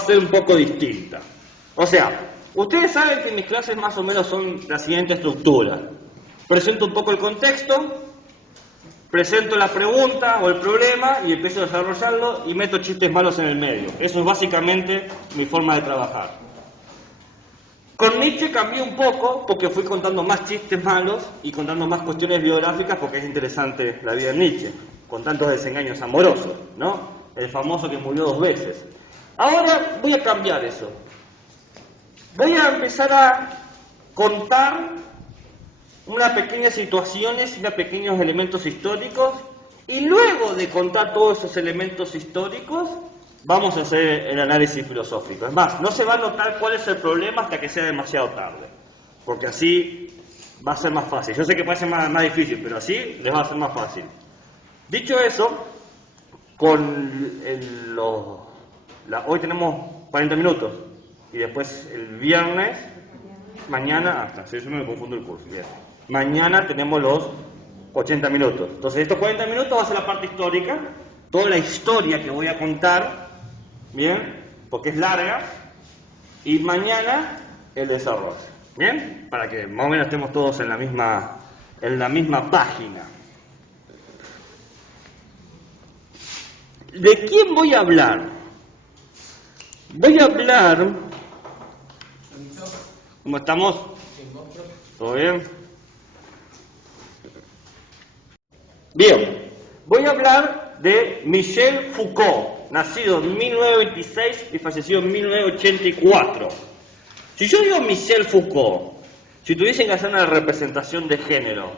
a ser un poco distinta. O sea, ustedes saben que mis clases más o menos son la siguiente estructura. Presento un poco el contexto, presento la pregunta o el problema y empiezo a desarrollarlo y meto chistes malos en el medio. Eso es básicamente mi forma de trabajar. Con Nietzsche cambié un poco porque fui contando más chistes malos y contando más cuestiones biográficas porque es interesante la vida de Nietzsche, con tantos desengaños amorosos, ¿no? El famoso que murió 2 veces. Ahora voy a cambiar eso. Voy a empezar a contar unas pequeñas situaciones y unos pequeños elementos históricos y luego de contar todos esos elementos históricos vamos a hacer el análisis filosófico. Es más, no se va a notar cuál es el problema hasta que sea demasiado tarde, porque así va a ser más fácil. Yo sé que parece más difícil, pero así les va a ser más fácil. Dicho eso, hoy tenemos 40 minutos y después el viernes, mañana, yo me confundo el curso, bien. Mañana tenemos los 80 minutos. Entonces estos 40 minutos va a ser la parte histórica, toda la historia que voy a contar, bien, porque es larga, y mañana el desarrollo, bien, para que más o menos estemos todos en la misma página. ¿De quién voy a hablar? Voy a hablar... ¿Cómo estamos? ¿Todo bien? Bien, voy a hablar de Michel Foucault, nacido en 1926 y fallecido en 1984. Si yo digo Michel Foucault, si tuviesen que hacer una representación de género,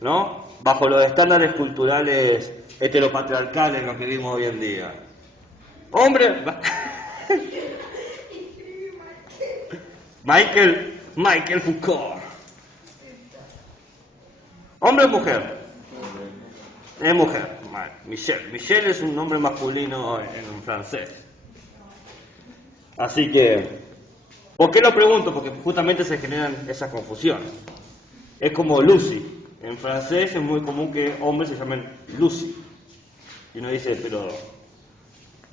¿no? Bajo los estándares culturales heteropatriarcales en los que vivimos hoy en día. Hombre... Michel Foucault. ¿Hombre o mujer? Es mujer. Michel es un nombre masculino en francés. Así que, ¿por qué lo pregunto? Porque justamente se generan esas confusiones. Es como Lucy. En francés es muy común que hombres se llamen Lucy. Y uno dice, pero...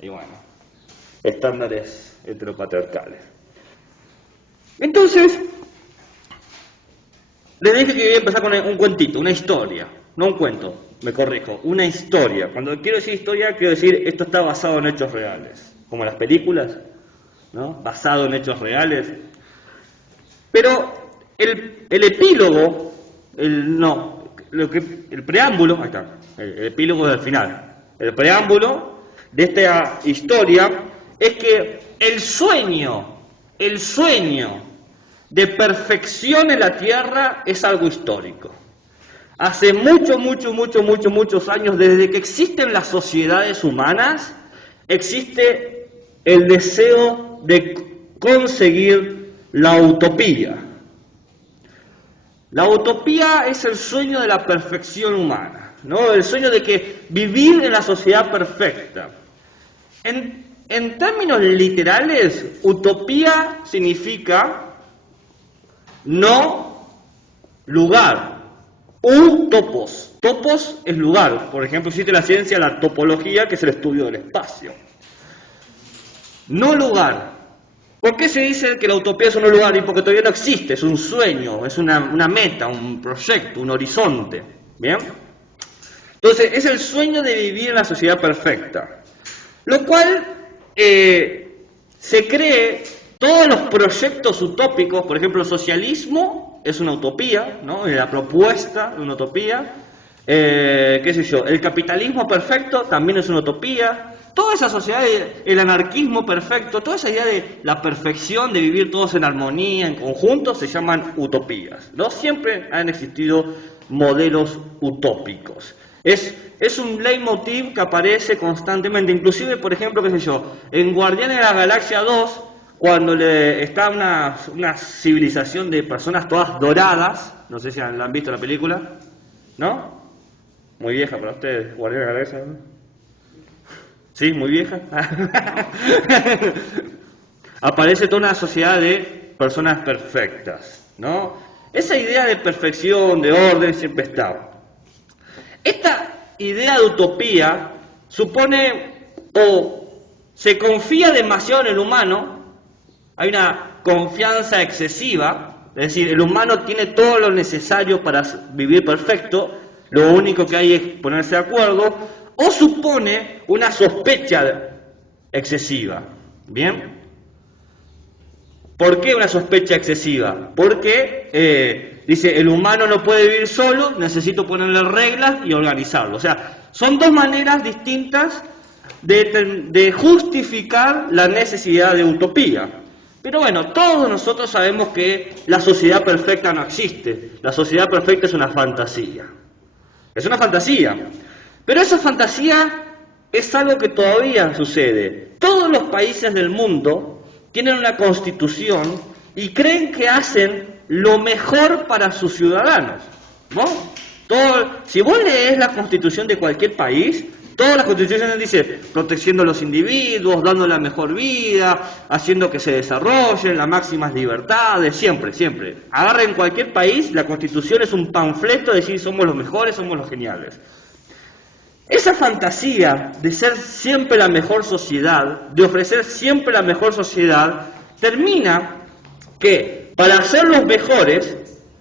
Y bueno, estándares heteropatriarcales. Entonces, les dije que iba a empezar con un cuentito, una historia. No un cuento, me corrijo, una historia. Cuando quiero decir historia, quiero decir esto está basado en hechos reales. Como las películas, ¿no? Basado en hechos reales. Pero el epílogo, el preámbulo, ahí está, el epílogo del final. El preámbulo de esta historia es que el sueño de perfección en la Tierra es algo histórico. Hace muchos años, desde que existen las sociedades humanas, existe el deseo de conseguir la utopía. La utopía es el sueño de la perfección humana, ¿no? El sueño de que vivir en la sociedad perfecta. En términos literales, utopía significa no lugar. Utopos. Topos es lugar. Por ejemplo, existe la ciencia, la topología, que es el estudio del espacio. No lugar. ¿Por qué se dice que la utopía es un lugar? Y porque todavía no existe, es un sueño, es una meta, un proyecto, un horizonte. ¿Bien? Entonces, es el sueño de vivir en la sociedad perfecta. Lo cual se cree, todos los proyectos utópicos, por ejemplo, el socialismo es una utopía, ¿no? La propuesta de una utopía, qué sé yo, el capitalismo perfecto también es una utopía, toda esa sociedad, el anarquismo perfecto, toda esa idea de la perfección, de vivir todos en armonía, en conjunto, se llaman utopías, ¿no? Siempre han existido modelos utópicos. Es un leitmotiv que aparece constantemente, inclusive, por ejemplo, qué sé yo, en Guardianes de la Galaxia 2, cuando está una civilización de personas todas doradas, no sé si la han visto la película, ¿no? Muy vieja para ustedes, Guardianes de la Galaxia, ¿no? ¿Sí? ¿Muy vieja? Aparece toda una sociedad de personas perfectas, ¿no? Esa idea de perfección, de orden, siempre estaba. Esta idea de utopía supone o se confía demasiado en el humano, hay una confianza excesiva, es decir, el humano tiene todo lo necesario para vivir perfecto, lo único que hay es ponerse de acuerdo, o supone una sospecha excesiva. ¿Bien? ¿Por qué una sospecha excesiva? Porque dice, el humano no puede vivir solo, necesito ponerle reglas y organizarlo. O sea, son dos maneras distintas de justificar la necesidad de utopía. Pero bueno, todos nosotros sabemos que la sociedad perfecta no existe. La sociedad perfecta es una fantasía. Es una fantasía. Pero esa fantasía es algo que todavía sucede. Todos los países del mundo tienen una constitución y creen que hacen lo mejor para sus ciudadanos, ¿no? Si vos lees la constitución de cualquier país, todas las constituciones dicen protegiendo a los individuos, dando la mejor vida, haciendo que se desarrollen, las máximas libertades, siempre, siempre. Agarren cualquier país, la constitución es un panfleto de decir somos los mejores, somos los geniales. Esa fantasía de ser siempre la mejor sociedad, de ofrecer siempre la mejor sociedad, termina que para ser los mejores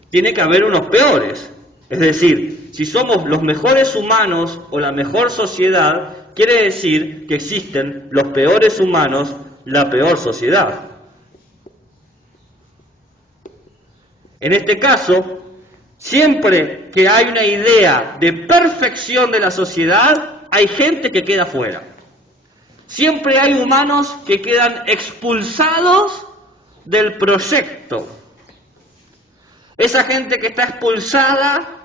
tiene que haber unos peores. Es decir, si somos los mejores humanos o la mejor sociedad, quiere decir que existen los peores humanos, la peor sociedad. En este caso, siempre que hay una idea de perfección de la sociedad, hay gente que queda fuera. Siempre hay humanos que quedan expulsados del proyecto. Esa gente que está expulsada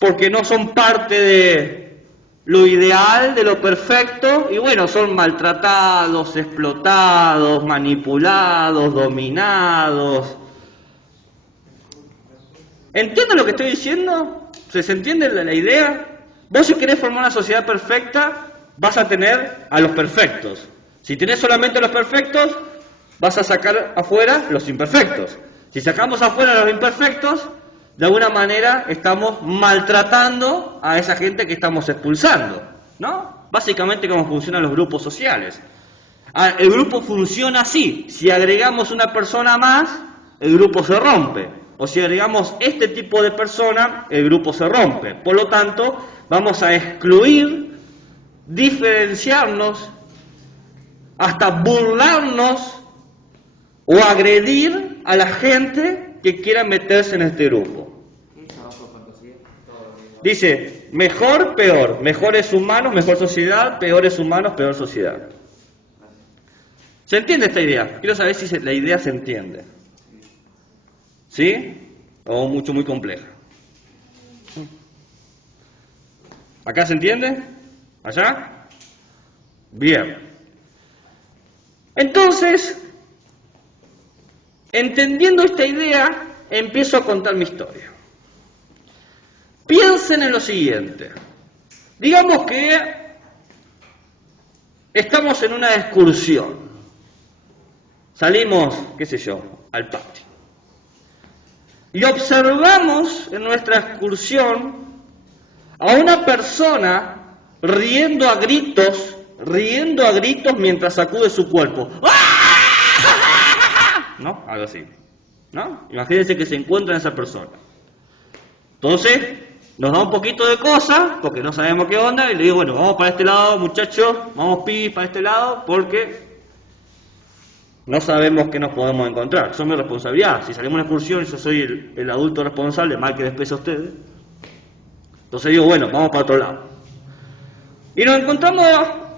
porque no son parte de lo ideal, de lo perfecto, y bueno, son maltratados, explotados, manipulados, dominados. ¿Entienden lo que estoy diciendo? ¿Se entiende la idea? Vos si querés formar una sociedad perfecta, vas a tener a los perfectos. Si tenés solamente a los perfectos, vas a sacar afuera los imperfectos. Si sacamos afuera los imperfectos, de alguna manera estamos maltratando a esa gente que estamos expulsando, ¿no? Básicamente cómo funcionan los grupos sociales. El grupo funciona así. Si agregamos una persona más, el grupo se rompe. O si agregamos este tipo de persona, el grupo se rompe. Por lo tanto, vamos a excluir, diferenciarnos, hasta burlarnos o agredir a la gente que quiera meterse en este grupo. Dice, mejor, peor. Mejores humanos, mejor sociedad. Peores humanos, peor sociedad. ¿Se entiende esta idea? Quiero saber si la idea se entiende. ¿Sí? O mucho, muy compleja. ¿Acá se entiende? ¿Allá? Bien. Entonces, entendiendo esta idea, empiezo a contar mi historia. Piensen en lo siguiente. Digamos que estamos en una excursión. Salimos, qué sé yo, al patio. Y observamos en nuestra excursión a una persona riendo a gritos mientras sacude su cuerpo. ¿No? Algo así. ¿No? Imagínense que se encuentra esa persona. Entonces, nos da un poquito de cosa, porque no sabemos qué onda, y le digo, bueno, vamos para este lado, muchachos, vamos para este lado, porque no sabemos qué nos podemos encontrar. Eso es mi responsabilidad. Si salimos a una excursión y yo soy el adulto responsable, mal que después a ustedes. Entonces digo, bueno, vamos para otro lado. Y nos encontramos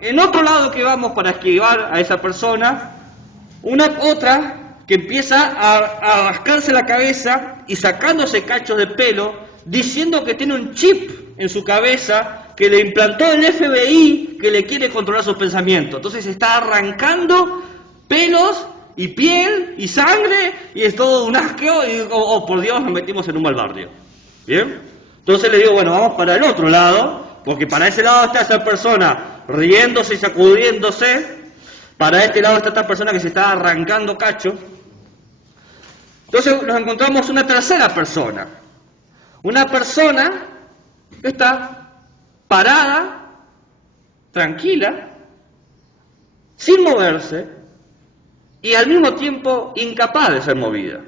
en otro lado que vamos para esquivar a esa persona, otra que empieza a rascarse la cabeza y sacándose cachos de pelo, diciendo que tiene un chip en su cabeza que le implantó el FBI que le quiere controlar sus pensamientos. Entonces está arrancando pelos y piel y sangre y es todo un asqueo y oh, por Dios, nos metimos en un mal barrio. ¿Bien? Entonces le digo, bueno, vamos para el otro lado, porque para ese lado está esa persona riéndose y sacudiéndose, para este lado está esta persona que se está arrancando cacho. Entonces nos encontramos una tercera persona, una persona que está parada, tranquila, sin moverse y al mismo tiempo incapaz de ser movida.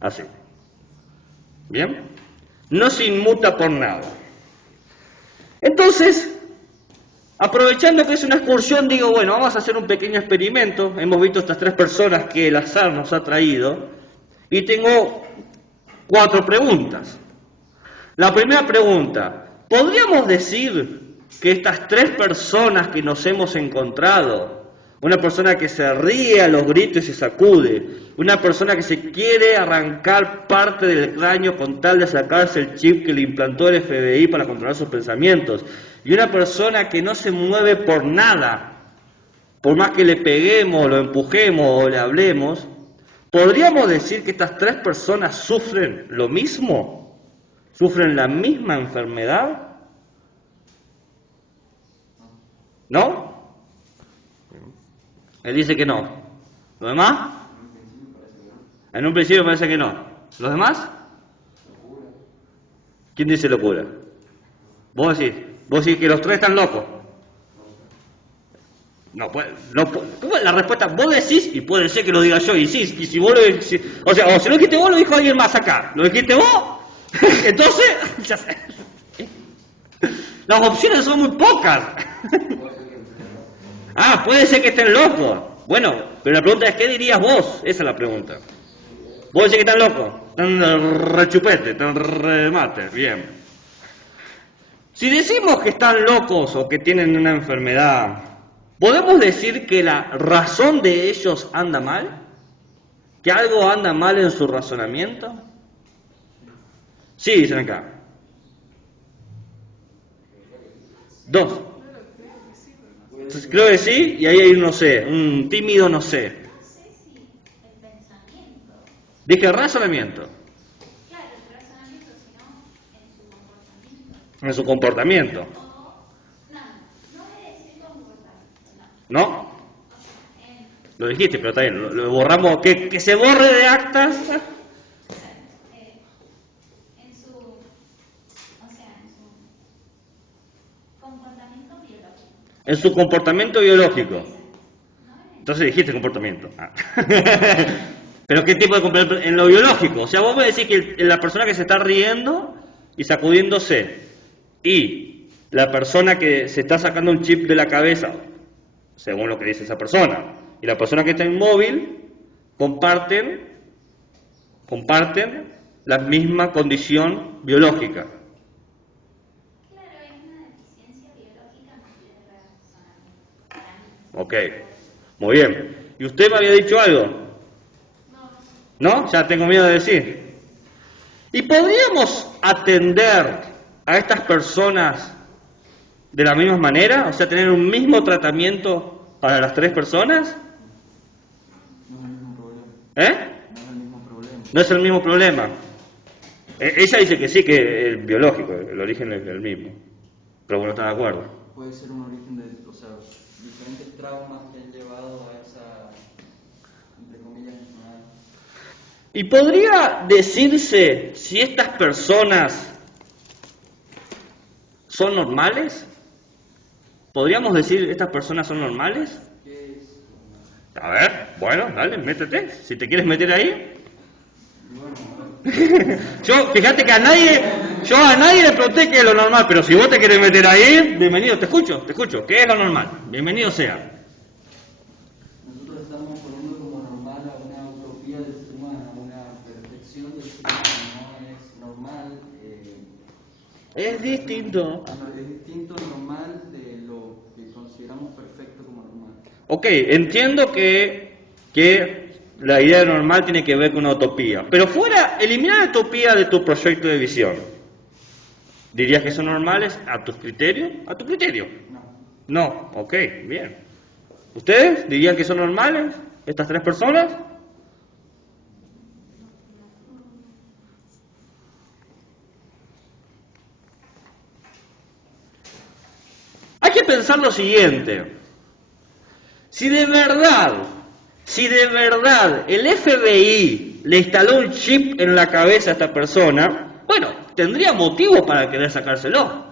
Así. ¿Bien? No se inmuta por nada. Entonces, aprovechando que es una excursión, digo, bueno, vamos a hacer un pequeño experimento. Hemos visto estas 3 personas que el azar nos ha traído y tengo 4 preguntas. La primera pregunta, ¿podríamos decir que estas 3 personas que nos hemos encontrado, una persona que se ríe a los gritos y se sacude, una persona que se quiere arrancar parte del cráneo con tal de sacarse el chip que le implantó el FBI para controlar sus pensamientos, y una persona que no se mueve por nada, por más que le peguemos, lo empujemos o le hablemos, ¿podríamos decir que estas 3 personas sufren lo mismo? ¿Sufren la misma enfermedad? ¿No? Él dice que no. ¿Los demás? En un principio parece que no. ¿Los demás? ¿Quién dice locura? Vos decís que los 3 están locos. No, ¿cómo es la respuesta? Vos decís, y puede ser que lo diga yo, y sí, y si vos lo decís, o sea, o si lo dijiste vos, lo dijo alguien más acá. ¿Lo dijiste vos? Entonces, ya sé. Las opciones son muy pocas. Ah, puede ser que estén locos. Bueno, pero la pregunta es, ¿qué dirías vos? Esa es la pregunta. ¿Vos decís que están locos? Están rechupete, están remate. Bien. Si decimos que están locos o que tienen una enfermedad, ¿podemos decir que la razón de ellos anda mal? ¿Que algo anda mal en su razonamiento? Sí, dicen acá. 2. Entonces, creo que sí, y ahí hay un no sé, un tímido no sé. No sé si el pensamiento. Dije razonamiento. Claro, el razonamiento, sino en su comportamiento. En su comportamiento. No voy a decir comportamiento, ¿No? O sea, Lo dijiste, pero está bien, lo borramos, que se borre de actas. en su comportamiento biológico. En su comportamiento biológico. Entonces dijiste comportamiento. Ah. Pero ¿qué tipo de comportamiento? En lo biológico. O sea, vos me decís que la persona que se está riendo y sacudiéndose y la persona que se está sacando un chip de la cabeza, según lo que dice esa persona, y la persona que está inmóvil, comparten la misma condición biológica. Claro, es una deficiencia biológica más que de razonamiento. Para mí. Ok, muy bien. ¿Y usted me había dicho algo? ¿No? Ya tengo miedo de decir. ¿Y podríamos atender a estas personas de la misma manera? O sea, tener un mismo tratamiento para las 3 personas. No es el mismo problema. ¿Eh? No es el mismo problema. No es el mismo problema. Ella dice que sí, que es biológico, el origen es el mismo. Pero bueno, está de acuerdo. Puede ser un origen de, o sea, diferentes traumas que han llevado a esa, entre comillas, enfermedad. ¿Y podría decirse si estas personas son normales? ¿Podríamos decir que estas personas son normales? ¿Qué es? A ver, bueno, dale, métete. Si te quieres meter ahí. Y bueno, Fíjate que a nadie le pregunté qué es lo normal, pero si vos te querés meter ahí, bienvenido, te escucho. ¿Qué es lo normal? Bienvenido sea. nosotros estamos poniendo como normal a una utopía del ser humano, a una perfección del ser humano, no es normal. Es distinto. Es distinto normal de lo que consideramos perfecto como normal. Ok, entiendo que la idea de normal tiene que ver con una utopía. Pero fuera, eliminar la utopía de tu proyecto de visión. ¿Dirías que son normales a tus criterios? ¿A tu criterio? No, ok, bien. ¿Ustedes dirían que son normales estas 3 personas? Hay que pensar lo siguiente. Si de verdad el FBI le instaló un chip en la cabeza a esta persona, bueno, tendría motivo para querer sacárselo,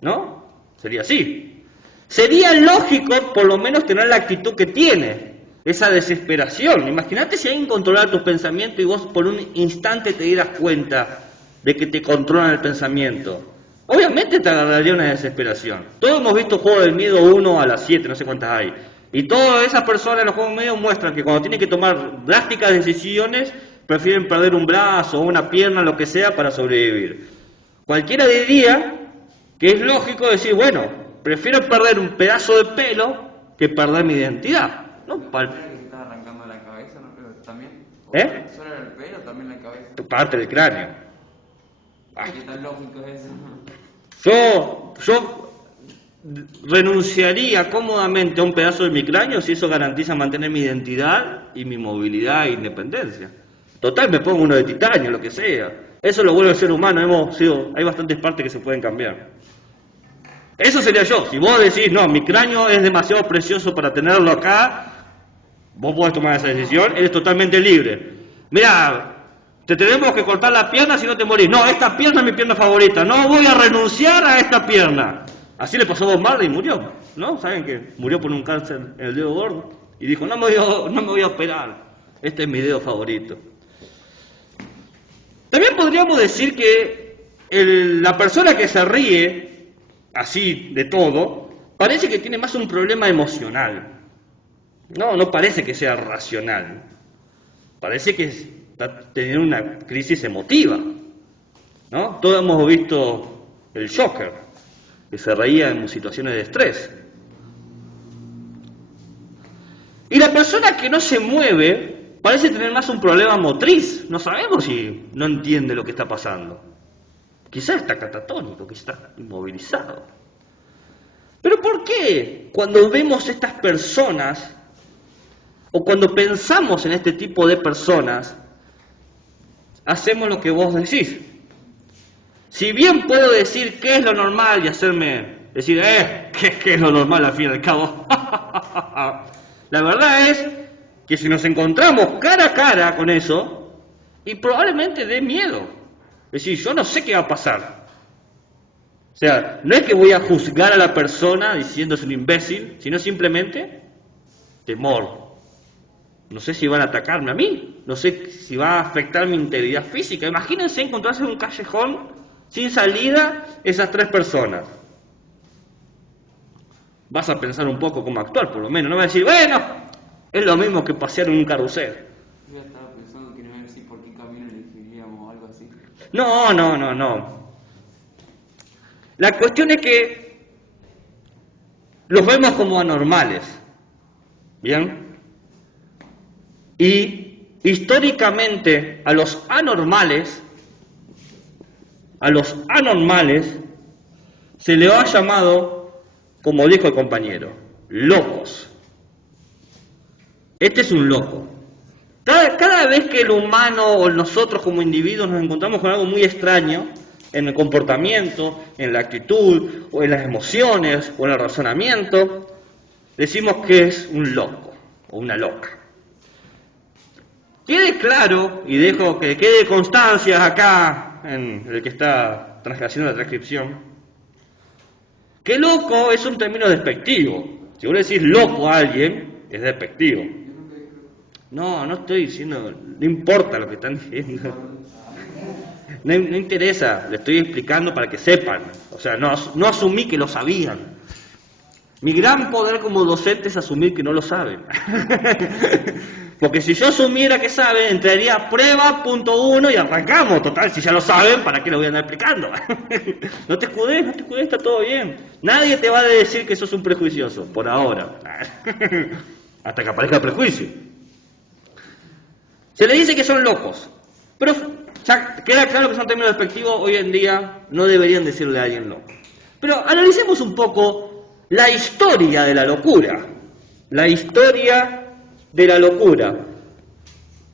¿no? Sería así. Sería lógico por lo menos tener la actitud que tiene, esa desesperación. Imagínate si alguien controlara tus pensamientos y vos por un instante te dieras cuenta de que te controlan el pensamiento. Obviamente te agarraría una desesperación. Todos hemos visto Juego del Miedo 1 a las 7, no sé cuántas hay. Y todas esas personas en los Juegos del Miedo muestran que cuando tienen que tomar drásticas decisiones, prefieren perder un brazo o una pierna, lo que sea, para sobrevivir. Cualquiera diría que es lógico decir, bueno, prefiero perder un pedazo de pelo que perder mi identidad. ¿No? Que se está arrancando la cabeza, ¿no? Pero también. ¿Solo el pelo, también la cabeza? Parte del cráneo. ¿Qué tan lógico es eso? Yo renunciaría cómodamente a un pedazo de mi cráneo si eso garantiza mantener mi identidad y mi movilidad e independencia. Total, me pongo uno de titanio, lo que sea. Eso lo vuelve a ser humano. Hay bastantes partes que se pueden cambiar. Eso sería yo. Si vos decís, no, mi cráneo es demasiado precioso para tenerlo acá, vos podés tomar esa decisión, eres totalmente libre. Mirá, te tenemos que cortar la pierna si no te morís. No, esta pierna es mi pierna favorita. No voy a renunciar a esta pierna. Así le pasó a Bob Marley y murió, ¿no? ¿Saben que murió por un cáncer en el dedo gordo? Y dijo, no me voy a operar. Este es mi dedo favorito. También podríamos decir que la persona que se ríe así de todo, parece que tiene más un problema emocional. No parece que sea racional. Parece que está teniendo una crisis emotiva, ¿no? Todos hemos visto el Joker, que se reía en situaciones de estrés. Y la persona que no se mueve parece tener más un problema motriz. No sabemos si no entiende lo que está pasando. Quizás está catatónico, quizás está inmovilizado. Pero ¿por qué cuando vemos estas personas, o cuando pensamos en este tipo de personas, hacemos lo que vos decís? Si bien puedo decir qué es lo normal y decir, ¿qué es lo normal al fin y al cabo? La verdad es que si nos encontramos cara a cara con eso, y probablemente dé miedo. Es decir, yo no sé qué va a pasar. O sea, no es que voy a juzgar a la persona diciendo es un imbécil, sino simplemente temor. No sé si van a atacarme a mí, no sé si va a afectar mi integridad física. Imagínense encontrarse en un callejón sin salida esas tres personas. Vas a pensar un poco cómo actuar, por lo menos. No vas a decir, bueno, es lo mismo que pasear en un carrusel. Yo estaba pensando que no iba a decir por qué camino elegiríamos o algo así. No. La cuestión es que los vemos como anormales, ¿bien? Y históricamente a los anormales se le ha llamado, como dijo el compañero, locos. Este es un loco. Cada vez que el humano o nosotros como individuos nos encontramos con algo muy extraño, en el comportamiento, en la actitud, o en las emociones, o en el razonamiento, decimos que es un loco, o una loca. Quede claro, y dejo que quede constancia acá, en el que está haciendo la transcripción, que loco es un término despectivo. Si vos le decís loco a alguien, es despectivo. No estoy diciendo, no importa lo que están diciendo. No interesa, le estoy explicando para que sepan. O sea, no asumí que lo sabían. Mi gran poder como docente es asumir que no lo saben. Porque si yo asumiera que saben, entraría a prueba, punto 1 y arrancamos. Total, si ya lo saben, ¿para qué lo voy a andar explicando? No te escudes, está todo bien. Nadie te va a decir que sos un prejuicioso, por ahora. Hasta que aparezca el prejuicio. Se le dice que son locos, pero ya queda claro que son términos despectivos, hoy en día no deberían decirle a alguien loco. Pero analicemos un poco la historia de la locura. La historia de la locura.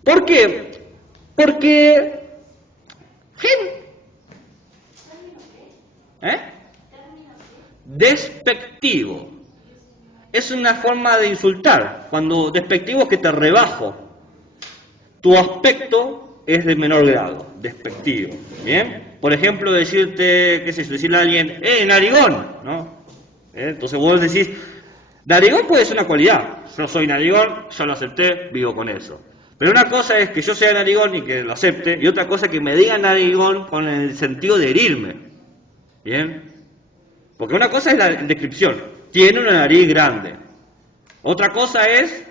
¿Por qué? Porque... Despectivo. Es una forma de insultar. Cuando despectivo es que te rebajo. Tu aspecto es de menor grado, despectivo, ¿bien? Por ejemplo, decirle a alguien, narigón, ¿no? Entonces vos decís, narigón puede ser una cualidad. Yo soy narigón, yo lo acepté, vivo con eso. Pero una cosa es que yo sea narigón y que lo acepte, y otra cosa es que me digan narigón con el sentido de herirme. ¿Bien? Porque una cosa es la descripción, tiene una nariz grande. Otra cosa es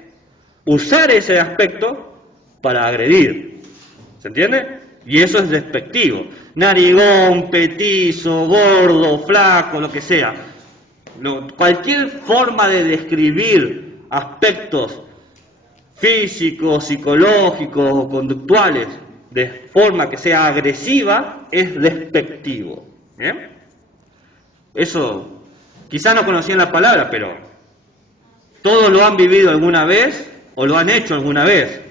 usar ese aspecto para agredir. ¿Se entiende? Y eso es despectivo. Narigón, petizo, gordo, flaco, lo que sea. Cualquier forma de describir aspectos físicos, psicológicos o conductuales de forma que sea agresiva es despectivo. ¿Bien? Eso, quizás no conocían la palabra, pero todos lo han vivido alguna vez o lo han hecho alguna vez.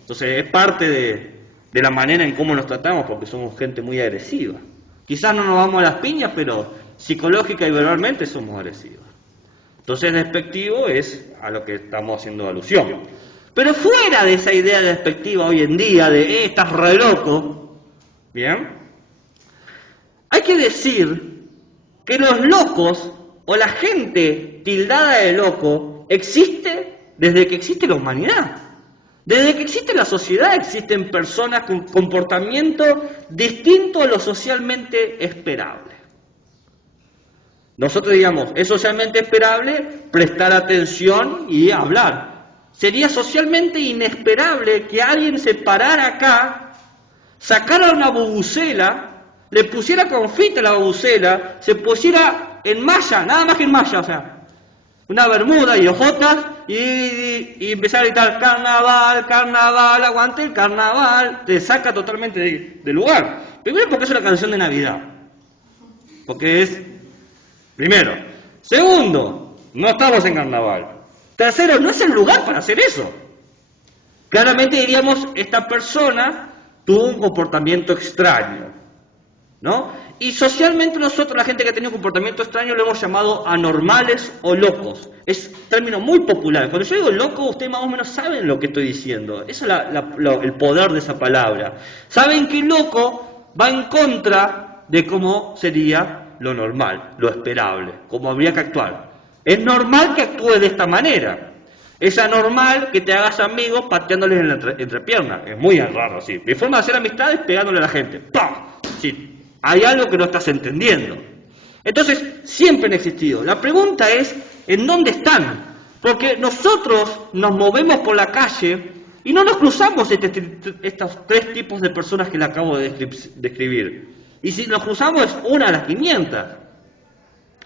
Entonces es parte de la manera en cómo nos tratamos, porque somos gente muy agresiva. Quizás no nos vamos a las piñas, pero psicológica y verbalmente somos agresivos. Entonces despectivo es a lo que estamos haciendo alusión. Pero fuera de esa idea despectiva hoy en día de estás re loco, ¿bien? Hay que decir que los locos o la gente tildada de loco existe desde que existe la humanidad. Desde que existe la sociedad existen personas con comportamiento distinto a lo socialmente esperable. Nosotros digamos, es socialmente esperable prestar atención y hablar. Sería socialmente inesperable que alguien se parara acá, sacara una bubucela, le pusiera confite a la bubucela, se pusiera en malla, nada más que en malla, o sea, una bermuda y ojotas, y empezar a gritar carnaval, carnaval, aguante el carnaval, te saca totalmente del lugar. Primero porque es una canción de Navidad, porque es, primero. Segundo, no estamos en carnaval. Tercero, no es el lugar para hacer eso. Claramente diríamos, esta persona tuvo un comportamiento extraño, ¿no? Y socialmente nosotros, la gente que ha tenido un comportamiento extraño, lo hemos llamado anormales o locos. Es un término muy popular. Cuando yo digo loco, ustedes más o menos saben lo que estoy diciendo. Eso es el poder de esa palabra. Saben que loco va en contra de cómo sería lo normal, lo esperable, cómo habría que actuar. Es normal que actúes de esta manera. Es anormal que te hagas amigos pateándoles en la entrepierna. Es muy raro, sí. Mi forma de hacer amistad es pegándole a la gente. ¡Pam! Sí. Hay algo que no estás entendiendo. Entonces, siempre han existido. La pregunta es, ¿en dónde están? Porque nosotros nos movemos por la calle y no nos cruzamos estos tres tipos de personas que le acabo de describir. Y si nos cruzamos es una a las 500.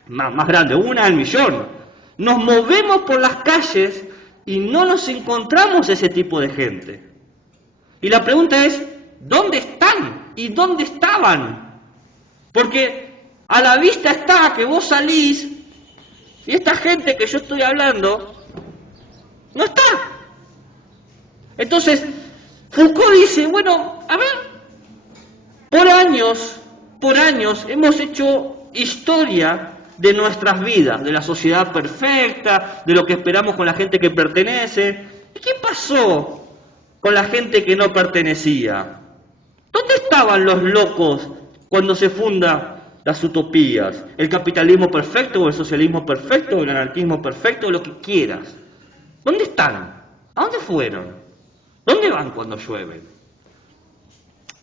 Más grande, una al millón. Nos movemos por las calles y no nos encontramos ese tipo de gente. Y la pregunta es, ¿dónde están? ¿Y dónde estaban? Porque a la vista está que vos salís y esta gente que yo estoy hablando no está. Entonces, Foucault dice, bueno, a ver, por años hemos hecho historia de nuestras vidas, de la sociedad perfecta, de lo que esperamos con la gente que pertenece. ¿Y qué pasó con la gente que no pertenecía? ¿Dónde estaban los locos cuando se fundan las utopías? ¿El capitalismo perfecto o el socialismo perfecto o el anarquismo perfecto o lo que quieras? ¿Dónde están? ¿A dónde fueron? ¿Dónde van cuando llueve?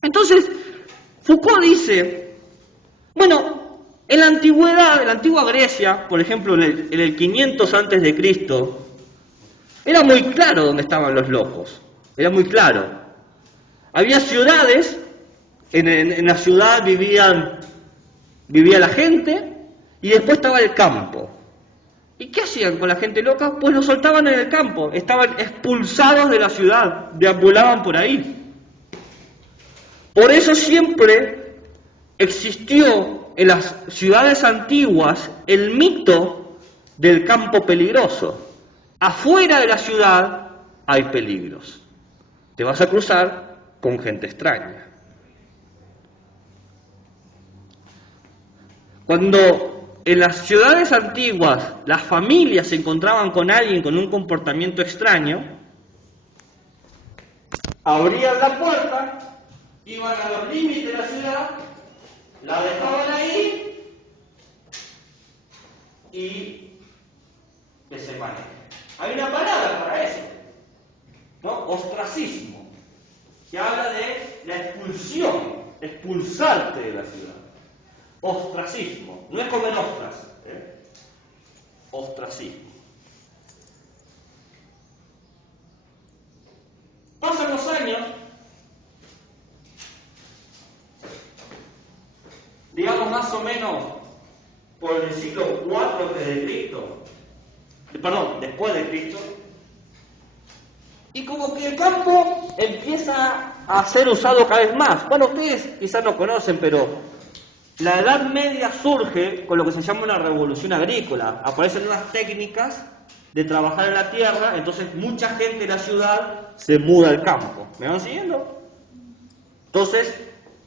Entonces, Foucault dice, bueno, en la antigüedad, en la antigua Grecia, por ejemplo, en el 500 antes de Cristo, era muy claro dónde estaban los locos. Era muy claro. Había ciudades, en la ciudad vivía la gente, y después estaba el campo. ¿Y qué hacían con la gente loca? Pues los soltaban en el campo. Estaban expulsados de la ciudad, deambulaban por ahí. Por eso siempre existió en las ciudades antiguas el mito del campo peligroso. Afuera de la ciudad hay peligros. Te vas a cruzar con gente extraña. Cuando en las ciudades antiguas las familias se encontraban con alguien con un comportamiento extraño, abrían la puerta, iban a los límites de la ciudad, la dejaban ahí y que se maneje. Hay una palabra para eso, ¿no? Ostracismo, que habla de la expulsión, expulsarte de la ciudad. Ostracismo, no es comer ostras, ostracismo. Pasan los años, digamos más o menos por el siglo IV después de Cristo, y como que el campo empieza a ser usado cada vez más. Bueno, ustedes quizás no conocen, pero la Edad Media surge con lo que se llama una revolución agrícola. Aparecen nuevas técnicas de trabajar en la tierra, entonces mucha gente de la ciudad se muda al campo. ¿Me van siguiendo? Entonces,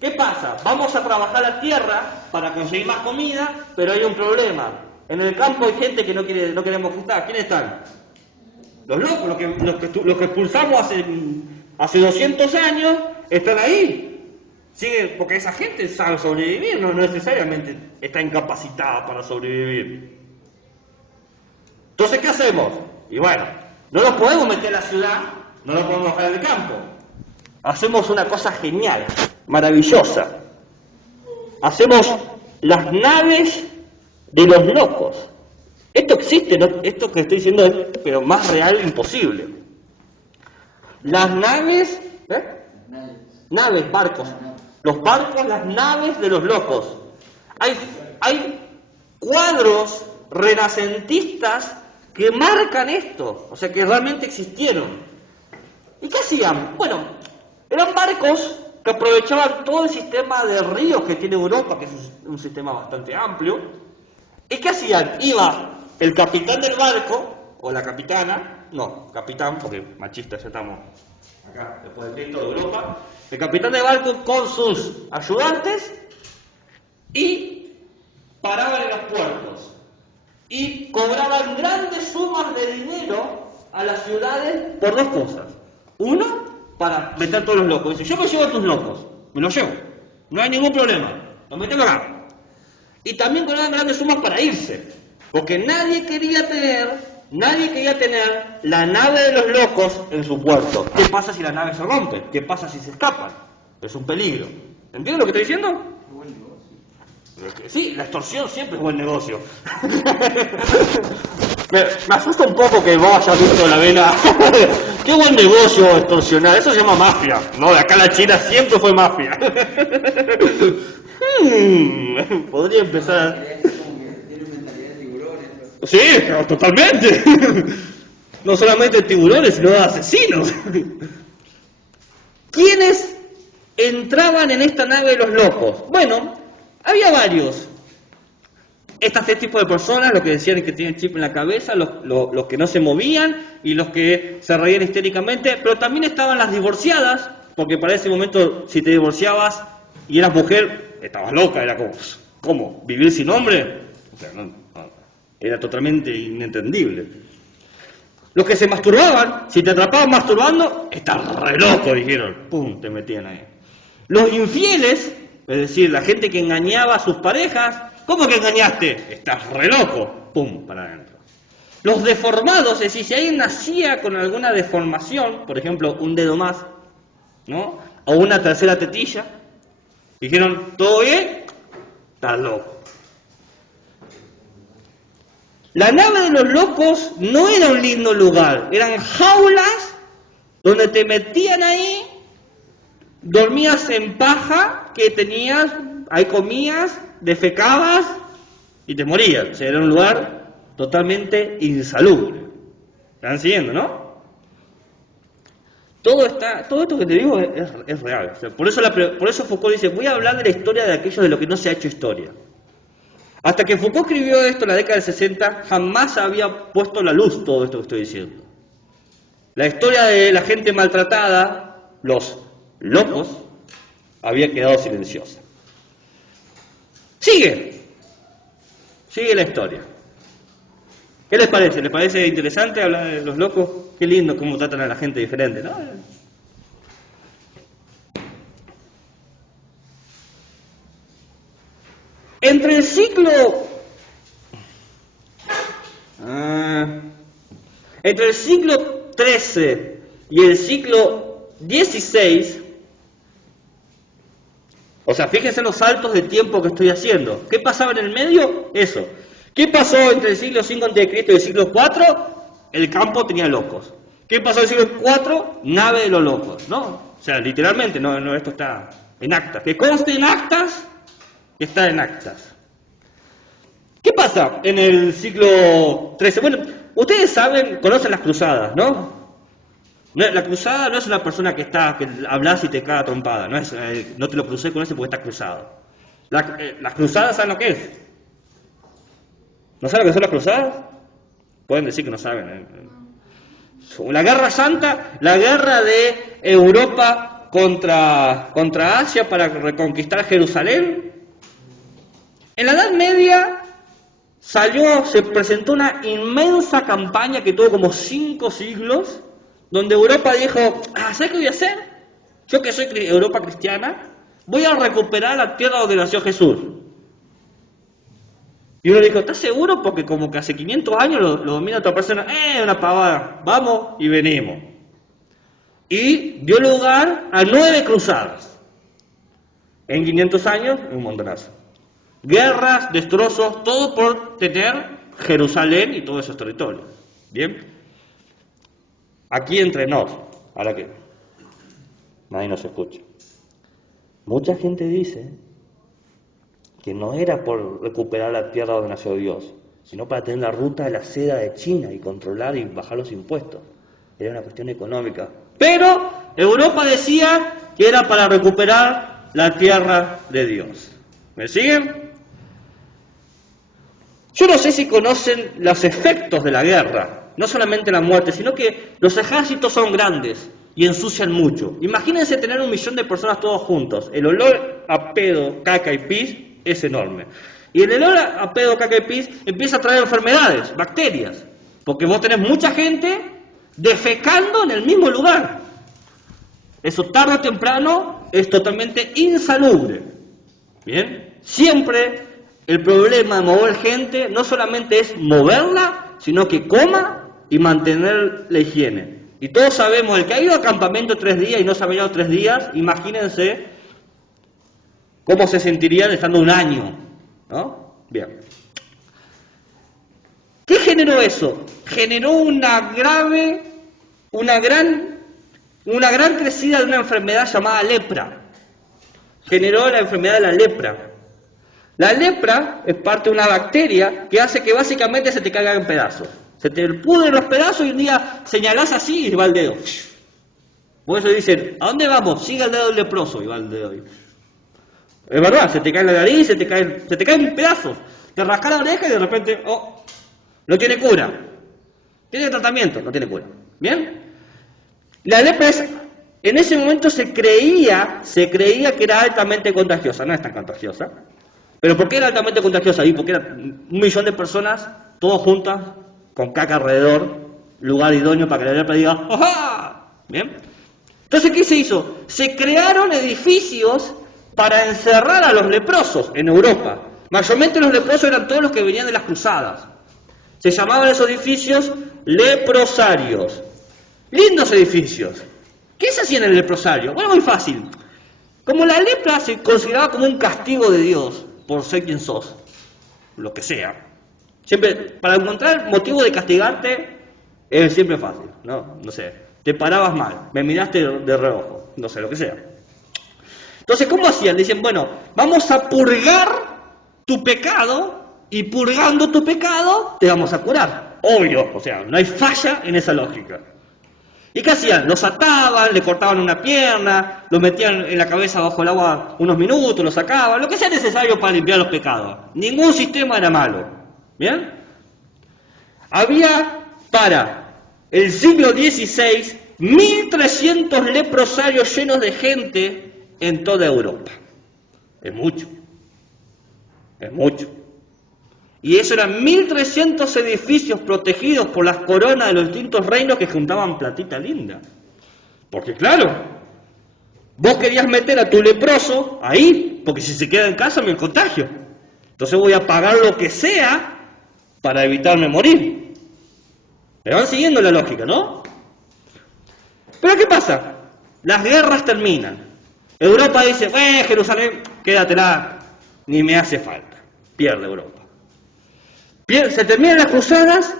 ¿qué pasa? Vamos a trabajar la tierra para conseguir más comida, pero hay un problema. En el campo hay gente que no queremos juntar. ¿Quiénes están? Los locos, los que expulsamos hace 200 años, están ahí. ¿Sí? Porque esa gente sabe sobrevivir, no necesariamente está incapacitada para sobrevivir. Entonces, ¿qué hacemos? Y bueno, no los podemos meter a la ciudad, no los podemos dejar en el campo. Hacemos una cosa genial, maravillosa. Hacemos las naves de los locos. Esto existe, ¿no? Esto que estoy diciendo es, pero más real imposible. Las naves, naves, barcos. Los barcos, las naves de los locos. Hay cuadros renacentistas que marcan esto, o sea que realmente existieron. ¿Y qué hacían? Bueno, eran barcos que aprovechaban todo el sistema de ríos que tiene Europa, que es un sistema bastante amplio. ¿Y qué hacían? Iba el capitán del barco, o la capitana, no, capitán, porque machistas ya estamos acá, después del Cristo de Europa, el capitán del barco con sus ayudantes y paraban en los puertos y cobraban grandes sumas de dinero a las ciudades por dos cosas. Uno, para meter todos los locos. Dice, yo me llevo a tus locos, me los llevo, no hay ningún problema, los metemos acá. Y también cobraban grandes sumas para irse, porque nadie quería tener la nave de los locos en su puerto. ¿Qué pasa si la nave se rompe? ¿Qué pasa si se escapan? Es un peligro. ¿Entiendes lo que estoy diciendo? Buen negocio. Sí, la extorsión siempre es buen negocio. Me asusta un poco que vos hayas visto la vena. Qué buen negocio extorsionar, eso se llama mafia. No, de acá la China siempre fue mafia. Podría empezar. Tiene mentalidad de tiburones. Sí, totalmente. No solamente tiburones, sino asesinos. ¿Quiénes entraban en esta nave de los locos? Bueno, había varios. Este tipo de personas, los que decían que tienen chip en la cabeza, los que no se movían y los que se reían histéricamente, pero también estaban las divorciadas, porque para ese momento si te divorciabas y eras mujer, estabas loca, era como, ¿cómo? ¿Vivir sin hombre? O sea, no, era totalmente inentendible. Los que se masturbaban, si te atrapaban masturbando, estás re loco, dijeron, pum, te metían ahí. Los infieles, es decir, la gente que engañaba a sus parejas, ¿cómo que engañaste? Estás re loco, pum, para adentro. Los deformados, es decir, si alguien nacía con alguna deformación, por ejemplo, un dedo más, ¿no? O una tercera tetilla, dijeron, ¿todo bien? Estás loco. La nave de los locos no era un lindo lugar, eran jaulas donde te metían ahí, dormías en paja que tenías, ahí comías, defecabas y te morías. O sea, era un lugar totalmente insalubre. ¿Están siguiendo, no? Todo esto que te digo es real. O sea, por eso Foucault dice, voy a hablar de la historia de aquello de lo que no se ha hecho historia. Hasta que Foucault escribió esto en la década del 60, jamás había puesto a la luz todo esto que estoy diciendo. La historia de la gente maltratada, los locos, había quedado silenciosa. Sigue la historia. ¿Qué les parece? ¿Les parece interesante hablar de los locos? Qué lindo cómo tratan a la gente diferente, ¿no? Entre el siglo Entre el siglo XIII y el siglo XVI, o sea, fíjense los saltos de tiempo que estoy haciendo. ¿Qué pasaba en el medio? Eso. ¿Qué pasó entre el siglo V a.C. y el siglo IV? El campo tenía locos. ¿Qué pasó en el siglo IV? Nave de los locos, ¿no? O sea, literalmente, no, esto está en actas. Que conste en actas, que está en actas. ¿Qué pasa en el siglo XIII? Bueno, ustedes saben, conocen las cruzadas, ¿no? La cruzada no es una persona que hablas y te caga trompada, no te lo crucé con ese porque está cruzado. Las cruzadas, ¿saben lo que es? ¿No saben lo que son las cruzadas? Pueden decir que no saben. La Guerra Santa, la guerra de Europa contra Asia para reconquistar Jerusalén. En la Edad Media se presentó una inmensa campaña que tuvo como 5 siglos, donde Europa dijo, ¿sabes qué voy a hacer? Yo que soy Europa cristiana, voy a recuperar la tierra donde nació Jesús. Y uno dijo, ¿estás seguro? Porque como que hace 500 años lo domina otra persona, una pavada, vamos y venimos. Y dio lugar a 9 cruzadas. En 500 años, un montonazo. Guerras, destrozos, todo por tener Jerusalén y todos esos territorios. ¿Bien? Aquí entre nos, ahora que nadie nos escucha. Mucha gente dice que no era por recuperar la tierra donde nació Dios, sino para tener la ruta de la seda de China y controlar y bajar los impuestos. Era una cuestión económica. Pero Europa decía que era para recuperar la tierra de Dios. ¿Me siguen? Yo no sé si conocen los efectos de la guerra. No solamente la muerte, sino que los ejércitos son grandes y ensucian mucho. Imagínense tener 1 millón de personas todos juntos. El olor a pedo, caca y pis es enorme. Y el olor a pedo, caca y pis empieza a traer enfermedades, bacterias. Porque vos tenés mucha gente defecando en el mismo lugar. Eso tarde o temprano es totalmente insalubre. ¿Bien? Siempre el problema de mover gente no solamente es moverla, sino que coma y mantener la higiene. Y todos sabemos, el que ha ido a campamento 3 días y no se ha bañado 3 días, imagínense cómo se sentirían estando 1 año, ¿no? Bien. ¿Qué generó eso? Generó una gran crecida de una enfermedad llamada lepra. Generó la enfermedad de la lepra. La lepra es parte de una bacteria que hace que básicamente se te caigan en pedazos. Se te pudren los pedazos y un día señalás así y va el dedo. Por eso dicen, ¿a dónde vamos? Siga el dedo del leproso y va el dedo ahí. Es verdad, se te cae la nariz, se te caen pedazos. Te rascas la oreja y de repente, no tiene cura. Tiene tratamiento, no tiene cura. ¿Bien? La lepra en ese momento se creía que era altamente contagiosa. No es tan contagiosa. ¿Pero por qué era altamente contagiosa? Y porque era 1 millón de personas, todas juntas, con caca alrededor, lugar idóneo para que la lepra diga ¡ajá! ¿Bien? Entonces, ¿qué se hizo? Se crearon edificios para encerrar a los leprosos en Europa. Mayormente los leprosos eran todos los que venían de las cruzadas. Se llamaban esos edificios leprosarios. Lindos edificios. ¿Qué se hacía en el leprosario? Bueno, muy fácil. Como la lepra se consideraba como un castigo de Dios por ser quien sos, lo que sea. Siempre, para encontrar motivo de castigarte, es siempre fácil, ¿no? No sé, te parabas mal, me miraste de reojo, no sé, lo que sea. Entonces, ¿cómo hacían? Dicen, bueno, vamos a purgar tu pecado, y purgando tu pecado, te vamos a curar. Obvio, o sea, no hay falla en esa lógica. ¿Y qué hacían? Los ataban, le cortaban una pierna, los metían en la cabeza bajo el agua unos minutos, los sacaban, lo que sea necesario para limpiar los pecados. Ningún sistema era malo. ¿Bien? Había para el siglo XVI 1.300 leprosarios llenos de gente en toda Europa. Es mucho. Es mucho. Y eso eran 1.300 edificios protegidos por las coronas de los distintos reinos que juntaban platita linda. Porque claro, vos querías meter a tu leproso ahí, porque si se queda en casa me contagio. Entonces voy a pagar lo que sea para evitarme morir. Me van siguiendo la lógica, ¿no? Pero ¿qué pasa? Las guerras terminan. Europa dice, Jerusalén, quédatela, ni me hace falta. Pierde Europa. Se terminan las cruzadas,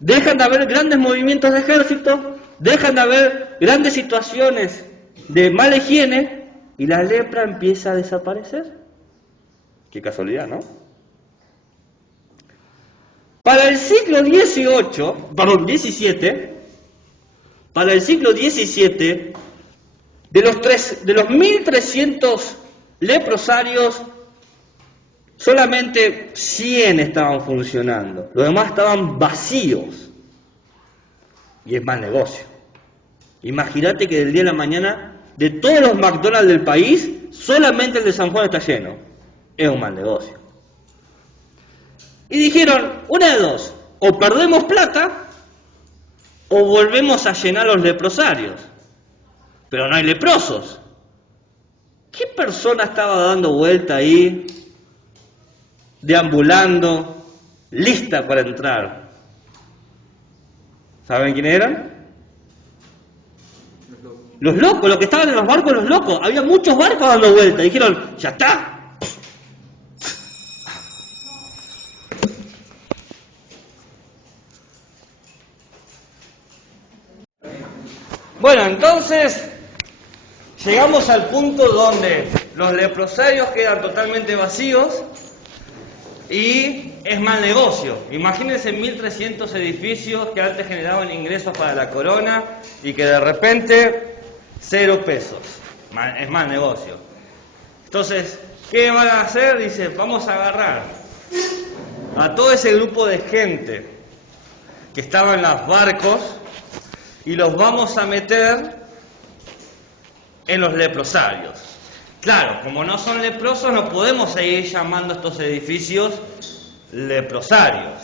dejan de haber grandes movimientos de ejército, dejan de haber grandes situaciones de mala higiene y la lepra empieza a desaparecer. Qué casualidad, ¿no? Para el siglo XVII, para el siglo XVII, de los 1300 leprosarios, solamente 100 estaban funcionando. Los demás estaban vacíos. Y es mal negocio. Imagínate que del día a la mañana, de todos los McDonald's del país, solamente el de San Juan está lleno. Es un mal negocio. Y dijeron, una de dos, o perdemos plata, o volvemos a llenar los leprosarios. Pero no hay leprosos. ¿Qué persona estaba dando vuelta ahí, deambulando, lista para entrar? ¿Saben quién eran? Los locos, los que estaban en los barcos, los locos. Había muchos barcos dando vuelta. Dijeron, ya está. Bueno, entonces llegamos al punto donde los leprosarios quedan totalmente vacíos y es mal negocio. Imagínense 1300 edificios que antes generaban ingresos para la corona y que de repente 0 pesos. Es mal negocio. Entonces, ¿qué van a hacer? Dice, vamos a agarrar a todo ese grupo de gente que estaba en los barcos y los vamos a meter en los leprosarios. Claro, como no son leprosos, no podemos seguir llamando a estos edificios leprosarios.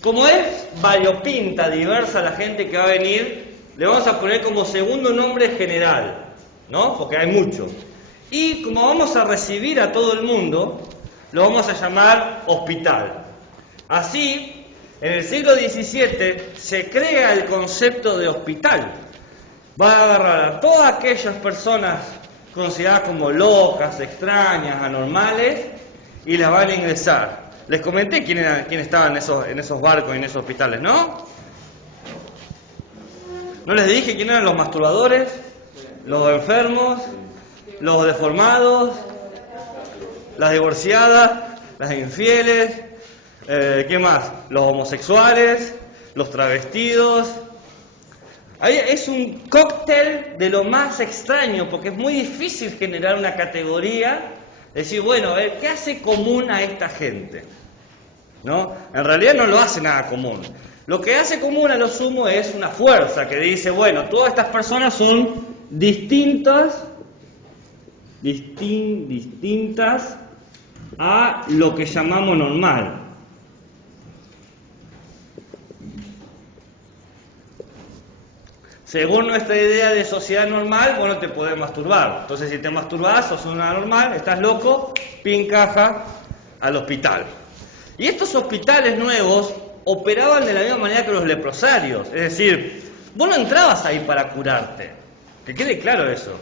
Como es variopinta, diversa la gente que va a venir, le vamos a poner como segundo nombre general, ¿no? Porque hay muchos. Y como vamos a recibir a todo el mundo, lo vamos a llamar hospital. Así, en el siglo XVII se crea el concepto de hospital. Va a agarrar a todas aquellas personas consideradas como locas, extrañas, anormales, y las van a ingresar. Les comenté quién estaban en esos barcos y en esos hospitales, ¿no? ¿No les dije quién eran los masturbadores, los enfermos, los deformados, las divorciadas, las infieles? ¿Qué más? Los homosexuales, los travestidos. Es un cóctel de lo más extraño, porque es muy difícil generar una categoría, decir, bueno, a ver, ¿qué hace común a esta gente? ¿No? En realidad no lo hace nada común. Lo que hace común a lo sumo es una fuerza que dice, bueno, todas estas personas son distintas a lo que llamamos normal. Según nuestra idea de sociedad normal, vos no te podés masturbar. Entonces, si te masturbás, sos una normal, estás loco, pin caja al hospital. Y estos hospitales nuevos operaban de la misma manera que los leprosarios. Es decir, vos no entrabas ahí para curarte. Que quede claro eso.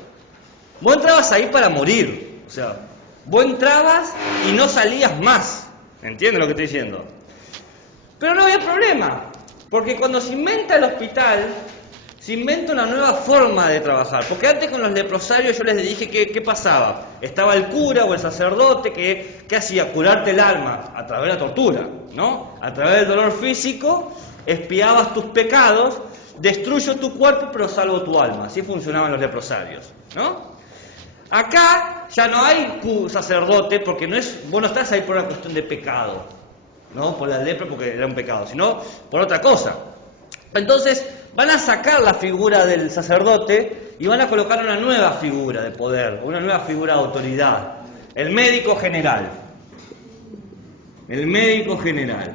Vos entrabas ahí para morir. O sea, vos entrabas y no salías más. ¿Entiendes lo que estoy diciendo? Pero no había problema. Porque cuando se inventa el hospital, se inventa una nueva forma de trabajar. Porque antes con los leprosarios yo les dije que ¿qué pasaba? Estaba el cura o el sacerdote que hacía curarte el alma a través de la tortura, ¿no? A través del dolor físico, expiabas tus pecados, destruyo tu cuerpo pero salvo tu alma. Así funcionaban los leprosarios, ¿no? Acá ya no hay sacerdote porque vos no estás ahí por una cuestión de pecado, ¿no? Por la lepra porque era un pecado, sino por otra cosa. Entonces van a sacar la figura del sacerdote y van a colocar una nueva figura de poder, una nueva figura de autoridad, el médico general. El médico general.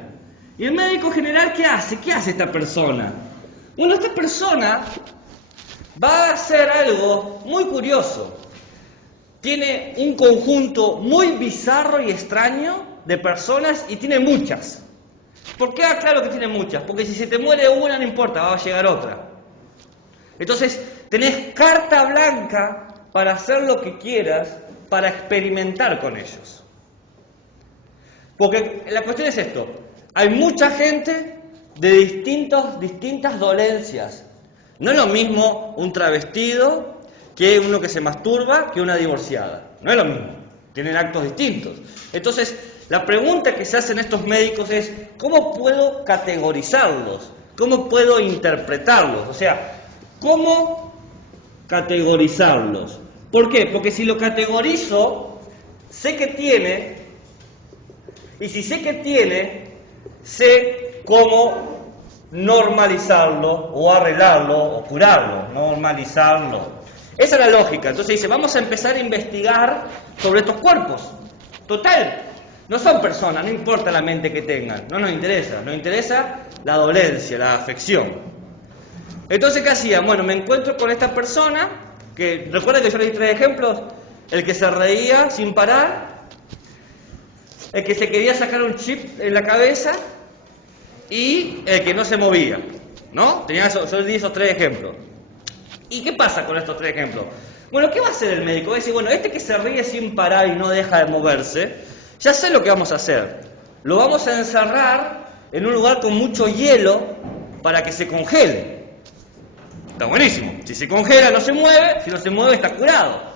¿Y el médico general qué hace? ¿Qué hace esta persona? Bueno, esta persona va a hacer algo muy curioso. Tiene un conjunto muy bizarro y extraño de personas y tiene muchas. ¿Por qué? Claro que tiene muchas, porque si se te muere una no importa, va a llegar otra. Entonces, tenés carta blanca para hacer lo que quieras, para experimentar con ellos. Porque la cuestión es esto, hay mucha gente de distintas dolencias. No es lo mismo un travestido que uno que se masturba que una divorciada. No es lo mismo, tienen actos distintos. Entonces, la pregunta que se hacen estos médicos es, ¿cómo puedo categorizarlos? ¿Cómo puedo interpretarlos? O sea, ¿cómo categorizarlos? ¿Por qué? Porque si lo categorizo, sé que tiene, y si sé que tiene, sé cómo normalizarlo, o arreglarlo, o curarlo, normalizarlo. Esa es la lógica. Entonces dice, vamos a empezar a investigar sobre estos cuerpos. Total, no son personas, no importa la mente que tengan, no nos interesa la dolencia, la afección. Entonces, ¿qué hacían? Bueno, me encuentro con esta persona, que, recuerda que yo le di 3 ejemplos, el que se reía sin parar, el que se quería sacar un chip en la cabeza y el que no se movía, ¿no? Yo le di esos 3 ejemplos. ¿Y qué pasa con estos 3 ejemplos? Bueno, ¿qué va a hacer el médico? Va a decir, bueno, este que se ríe sin parar y no deja de moverse, ya sé lo que vamos a hacer. Lo vamos a encerrar en un lugar con mucho hielo para que se congele. Está buenísimo. Si se congela no se mueve, si no se mueve está curado.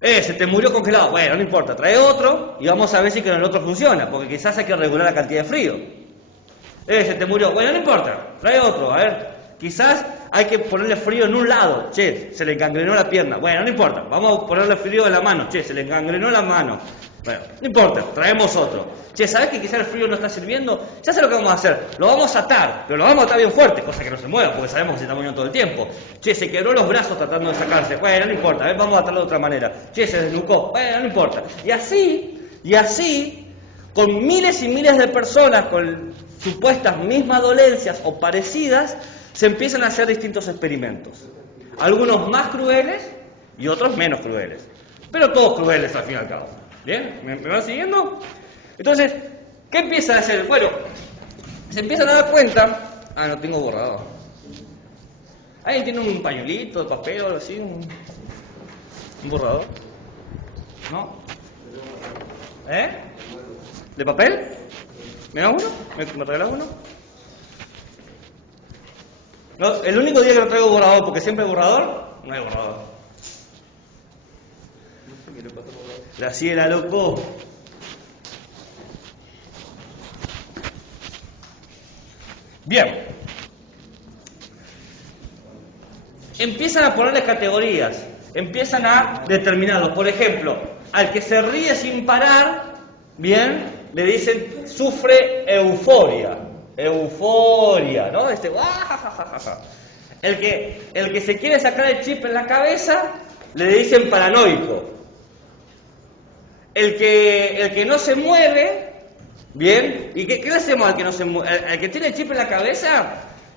Se te murió congelado. Bueno, no importa, trae otro y vamos a ver si con el otro funciona, porque quizás hay que regular la cantidad de frío. Se te murió. Bueno, no importa, trae otro, a ver. Quizás hay que ponerle frío en un lado. Che, se le engangrenó la pierna. Bueno, no importa, vamos a ponerle frío en la mano. Che, se le engangrenó la mano. Bueno, no importa, traemos otro. Che, ¿sabés que quizás el frío no está sirviendo? Ya sé lo que vamos a hacer. Lo vamos a atar, pero lo vamos a atar bien fuerte, cosa que no se mueva, porque sabemos que se está moviendo todo el tiempo. Che, se quebró los brazos tratando de sacarse. Bueno, no importa, vamos a atarlo de otra manera. Che, se desnucó. Bueno, no importa. Y así, con miles y miles de personas con supuestas mismas dolencias o parecidas, se empiezan a hacer distintos experimentos. Algunos más crueles y otros menos crueles. Pero todos crueles al fin y al cabo. ¿Bien? ¿Me van siguiendo? Entonces, ¿qué empiezan a hacer? Bueno, se empiezan a dar cuenta... Ah, no tengo borrador. ¿Alguien tiene un pañuelito de papel o algo así? ¿Un borrador? ¿No? ¿De papel? ¿Me da uno? ¿Me regalas uno? No, el único día que no traigo borrador, porque siempre hay borrador, no hay borrador. La ciela, loco. Bien. Empiezan a ponerles categorías, empiezan a determinarlos. Por ejemplo, al que se ríe sin parar, bien, le dicen sufre euforia. Euforia, ¿no? El que se quiere sacar el chip en la cabeza, le dicen paranoico. El que no se mueve, bien, ¿y qué le hacemos al que no se mueve? Al que tiene el chip en la cabeza,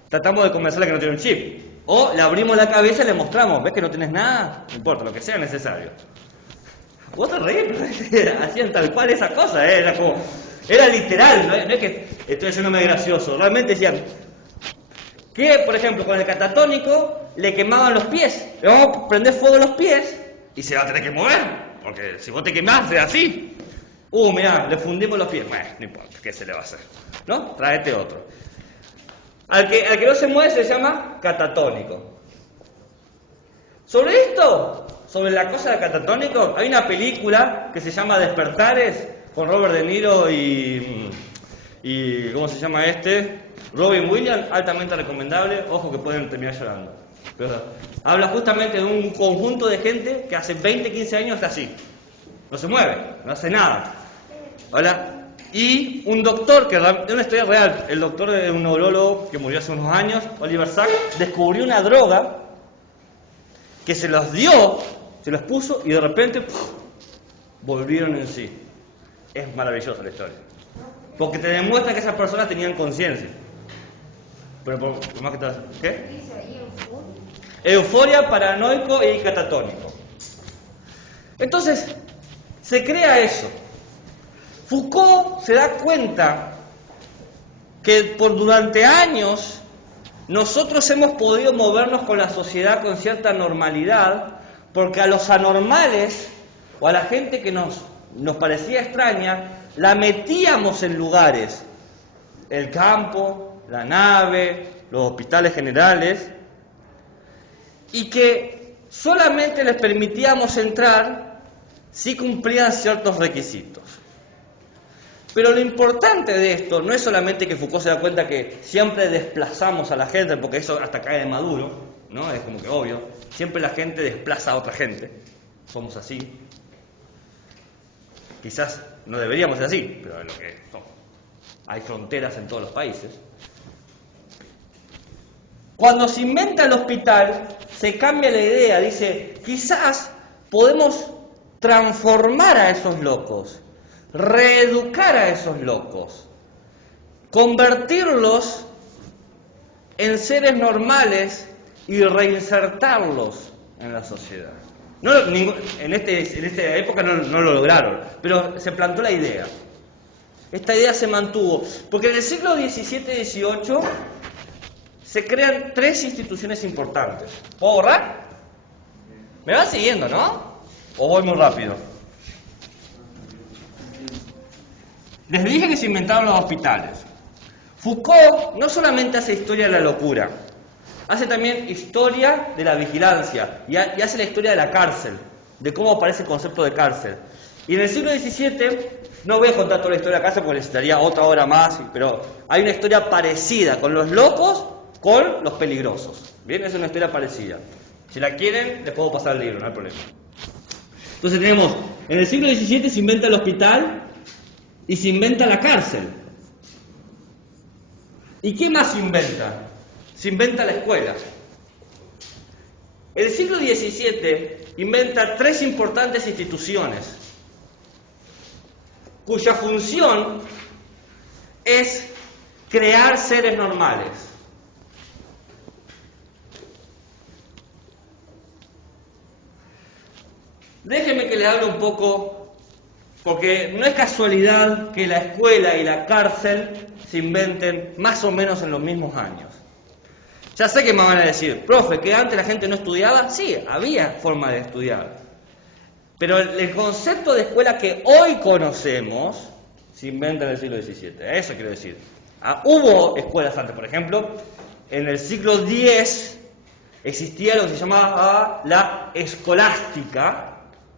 tratamos de convencerle que no tiene un chip. O le abrimos la cabeza y le mostramos, ¿ves que no tienes nada? No importa, lo que sea necesario. Vos te reís, pero hacían tal cual esa cosa, era literal, no es que estoy haciéndome gracioso. Realmente decían que, por ejemplo, con el catatónico le quemaban los pies. Le vamos a prender fuego a los pies y se va a tener que mover. Porque si vos te quemás, es así. Mirá, le fundimos los pies. Bueno, no importa, ¿qué se le va a hacer? ¿No? Tráete otro. Al que no se mueve se llama catatónico. Sobre esto, sobre la cosa del catatónico, hay una película que se llama Despertares, con Robert De Niro y ¿cómo se llama este? Robin Williams, altamente recomendable. Ojo que pueden terminar llorando. Pero habla justamente de un conjunto de gente que hace 20, 15 años está así. No se mueve, no hace nada. ¿Hola? Y un doctor, de una historia real, el doctor de un neurólogo que murió hace unos años, Oliver Sacks, descubrió una droga que se los dio, se los puso y de repente volvieron en sí. Es maravillosa la historia. Porque te demuestra que esas personas tenían conciencia. Pero por más que todo, ¿qué? Euforia, paranoico y catatónico. Entonces, se crea eso. Foucault se da cuenta que durante años nosotros hemos podido movernos con la sociedad con cierta normalidad, porque a los anormales o a la gente que nos parecía extraña, la metíamos en lugares, el campo, la nave, los hospitales generales, y que solamente les permitíamos entrar si cumplían ciertos requisitos. Pero lo importante de esto no es solamente que Foucault se da cuenta que siempre desplazamos a la gente, porque eso hasta cae de Maduro, ¿no? Es como que obvio, siempre la gente desplaza a otra gente, somos así. Quizás no deberíamos ser así, pero es lo que somos. Hay fronteras en todos los países. Cuando se inventa el hospital, se cambia la idea, dice, quizás podemos transformar a esos locos, reeducar a esos locos, convertirlos en seres normales y reinsertarlos en la sociedad. En esta época no lo lograron, pero se plantó la idea. Esta idea se mantuvo, porque en el siglo XVII y XVIII se crean tres instituciones importantes. ¿Puedo borrar? ¿Me van siguiendo, no? ¿O voy muy rápido? Les dije que se inventaron los hospitales. Foucault no solamente hace historia de la locura, hace también historia de la vigilancia y hace la historia de la cárcel, de cómo aparece el concepto de cárcel. Y en el siglo XVII, no voy a contar toda la historia de la cárcel porque necesitaría otra hora más, pero hay una historia parecida con los locos, con los peligrosos. Bien, es una historia parecida. Si la quieren, les puedo pasar el libro, no hay problema. Entonces tenemos, en el siglo XVII se inventa el hospital y se inventa la cárcel. ¿Y qué más se inventa? Se inventa la escuela. El siglo XVII inventa tres importantes instituciones cuya función es crear seres normales. Déjenme que les hable un poco, porque no es casualidad que la escuela y la cárcel se inventen más o menos en los mismos años. Ya sé que me van a decir, profe, que antes la gente no estudiaba. Sí, había forma de estudiar. Pero el concepto de escuela que hoy conocemos se inventa en el siglo XVII. Eso quiero decir. Hubo escuelas antes, por ejemplo, en el siglo X existía lo que se llamaba la escolástica,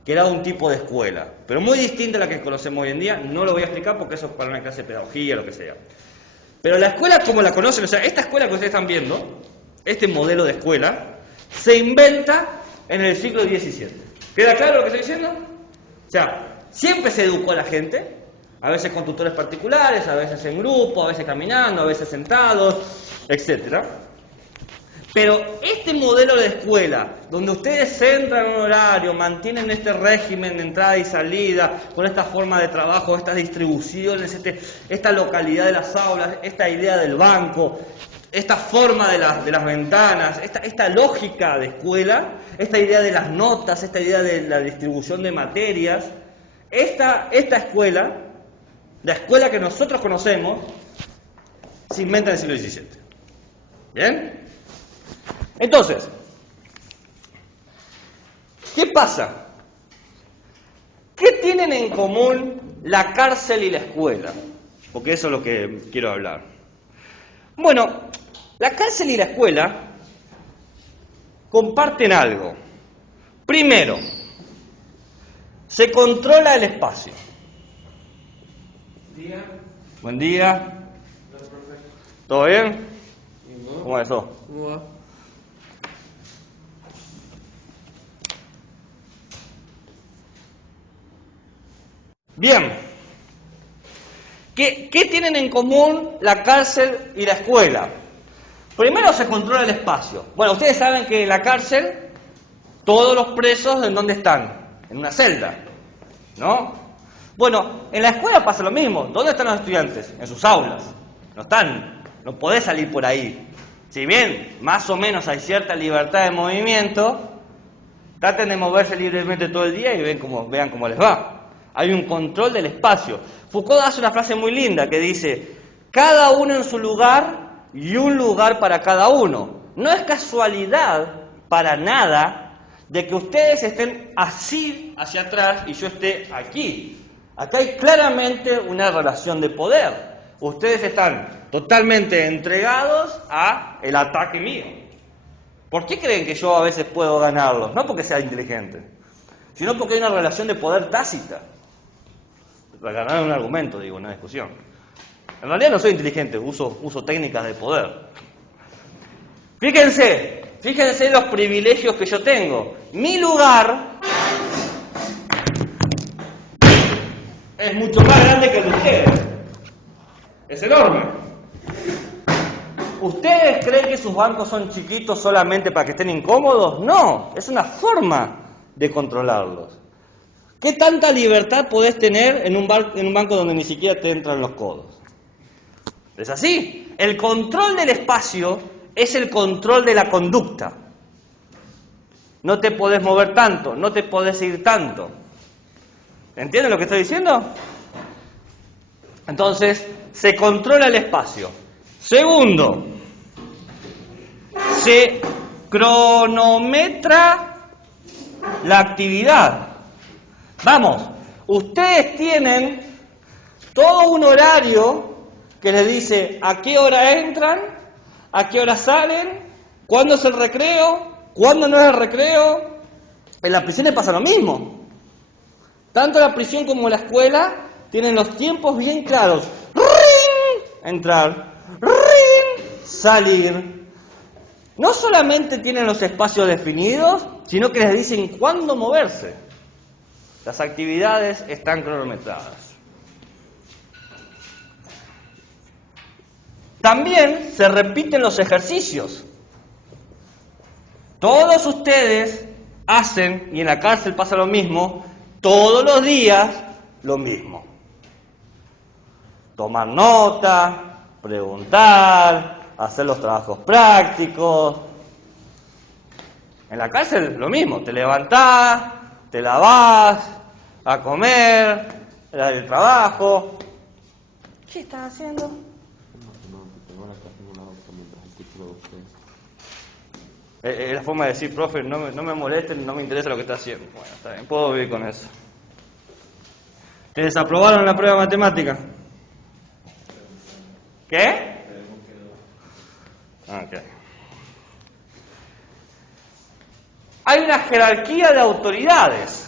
que era un tipo de escuela, pero muy distinta a la que conocemos hoy en día. No lo voy a explicar porque eso es para una clase de pedagogía o lo que sea. Pero la escuela como la conocen, o sea, esta escuela que ustedes están viendo, este modelo de escuela, se inventa en el siglo XVII. ¿Queda claro lo que estoy diciendo? O sea, siempre se educó a la gente, a veces con tutores particulares, a veces en grupo, a veces caminando, a veces sentados, etc. Pero este modelo de escuela, donde ustedes entran en un horario, mantienen este régimen de entrada y salida, con esta forma de trabajo, estas distribuciones, esta localidad de las aulas, esta idea del banco, esta forma de las ventanas, esta lógica de escuela, esta idea de las notas, esta idea de la distribución de materias, esta escuela, la escuela que nosotros conocemos, se inventa en el siglo XVII. ¿Bien? Entonces, ¿qué pasa? ¿Qué tienen en común la cárcel y la escuela? Porque eso es lo que quiero hablar. Bueno, la cárcel y la escuela comparten algo. Primero, se controla el espacio. Buen día. Buen día. ¿Todo bien? ¿Cómo es eso? ¿Cómo va? Bien. ¿Qué tienen en común la cárcel y la escuela? Primero se controla el espacio. Bueno, ustedes saben que en la cárcel todos los presos, ¿en dónde están? En una celda, ¿no? Bueno, en la escuela pasa lo mismo. ¿Dónde están los estudiantes? En sus aulas. No podés salir por ahí. Si bien más o menos hay cierta libertad de movimiento, traten de moverse libremente todo el día y vean cómo les va. Hay un control del espacio. Foucault hace una frase muy linda que dice, cada uno en su lugar y un lugar para cada uno. No es casualidad para nada de que ustedes estén así hacia atrás y yo esté aquí. Acá hay claramente una relación de poder. Ustedes están totalmente entregados a el ataque mío. ¿Por qué creen que yo a veces puedo ganarlos? No porque sea inteligente, sino porque hay una relación de poder tácita. Para ganar un argumento, digo, una discusión. En realidad no soy inteligente, uso técnicas de poder. Fíjense los privilegios que yo tengo. Mi lugar es mucho más grande que el de ustedes. Es enorme. ¿Ustedes creen que sus bancos son chiquitos solamente para que estén incómodos? No, es una forma de controlarlos. ¿Qué tanta libertad podés tener en un banco donde ni siquiera te entran los codos? Es así. El control del espacio es el control de la conducta. No te podés mover tanto, no te podés ir tanto. ¿Entienden lo que estoy diciendo? Entonces, se controla el espacio. Segundo, se cronometra la actividad. Vamos, ustedes tienen todo un horario que les dice a qué hora entran, a qué hora salen, cuándo es el recreo, cuándo no es el recreo. En las prisiones pasa lo mismo. Tanto la prisión como la escuela tienen los tiempos bien claros. ¡Ring! Entrar, ¡ring! Salir. No solamente tienen los espacios definidos, sino que les dicen cuándo moverse. Las actividades están cronometradas. También se repiten los ejercicios. Todos ustedes hacen, y en la cárcel pasa lo mismo, todos los días lo mismo. Tomar nota, preguntar, hacer los trabajos prácticos. En la cárcel lo mismo, te levantás, te lavás, a comer, el trabajo. ¿Qué estás haciendo? Es la forma de decir, profe, no me molesten, no me interesa lo que está haciendo. Bueno, está bien, puedo vivir con eso. ¿Te desaprobaron la prueba de matemática? ¿Qué? Ok. Hay una jerarquía de autoridades.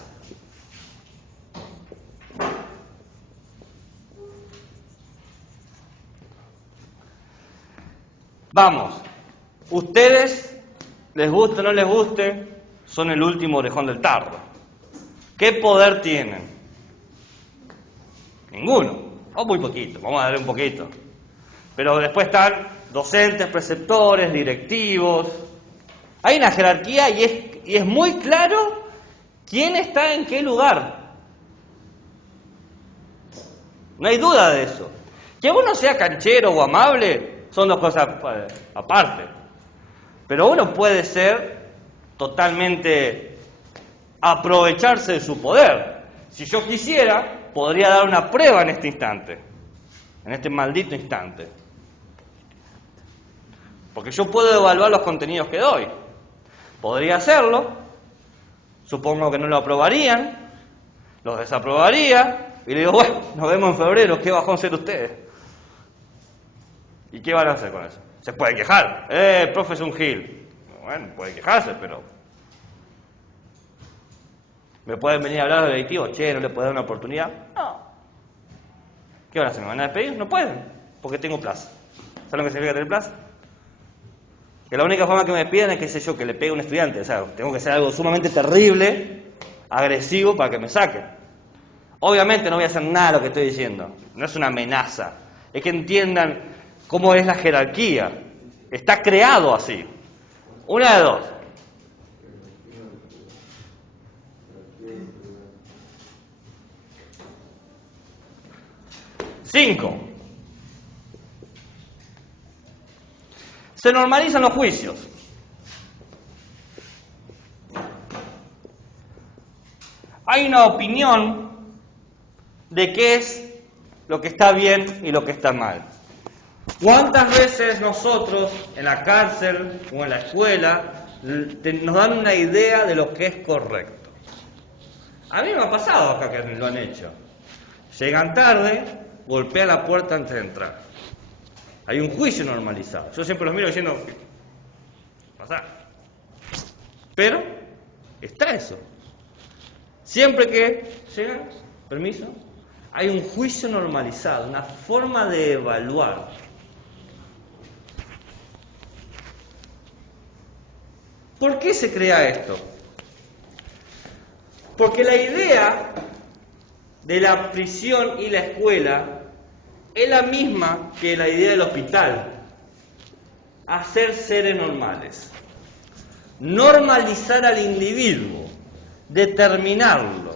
Vamos, ustedes, les guste o no les guste, son el último orejón del tarro. ¿Qué poder tienen? Ninguno, o muy poquito, vamos a darle un poquito. Pero después están docentes, preceptores, directivos. Hay una jerarquía y es muy claro quién está en qué lugar. No hay duda de eso. Que uno sea canchero o amable son dos cosas aparte. Pero uno puede ser totalmente aprovecharse de su poder. Si yo quisiera, podría dar una prueba en este instante, en este maldito instante. Porque yo puedo evaluar los contenidos que doy. Podría hacerlo, supongo que no lo aprobarían, los desaprobaría, y le digo, bueno, nos vemos en febrero, ¿qué bajón ser ustedes? ¿Y qué van a hacer con eso? Se pueden quejar, profe es un gil. Bueno, puede quejarse, pero... ¿Me pueden venir a hablar del directivo? Che, ¿no le puedo dar una oportunidad? No. ¿Qué van a hacer? ¿Me van a despedir? No pueden, porque tengo plaza. ¿Saben lo que significa tener plaza? Que la única forma que me despidan es, qué sé yo, que le pegue a un estudiante. O sea, tengo que hacer algo sumamente terrible, agresivo, para que me saquen. Obviamente no voy a hacer nada de lo que estoy diciendo. No es una amenaza. Es que entiendan cómo es la jerarquía. Está creado así. Una de dos. Cinco. Se normalizan los juicios. Hay una opinión de qué es lo que está bien y lo que está mal. ¿Cuántas veces nosotros en la cárcel o en la escuela nos dan una idea de lo que es correcto? A mí me ha pasado acá que lo han hecho. Llegan tarde, golpean la puerta antes de entrar. Hay un juicio normalizado. Yo siempre los miro diciendo, pasá. Pero está eso. Siempre que llegan, permiso, hay un juicio normalizado, una forma de evaluar. ¿Por qué se crea esto? Porque la idea de la prisión y la escuela es la misma que la idea del hospital. Hacer seres normales. Normalizar al individuo. Determinarlo.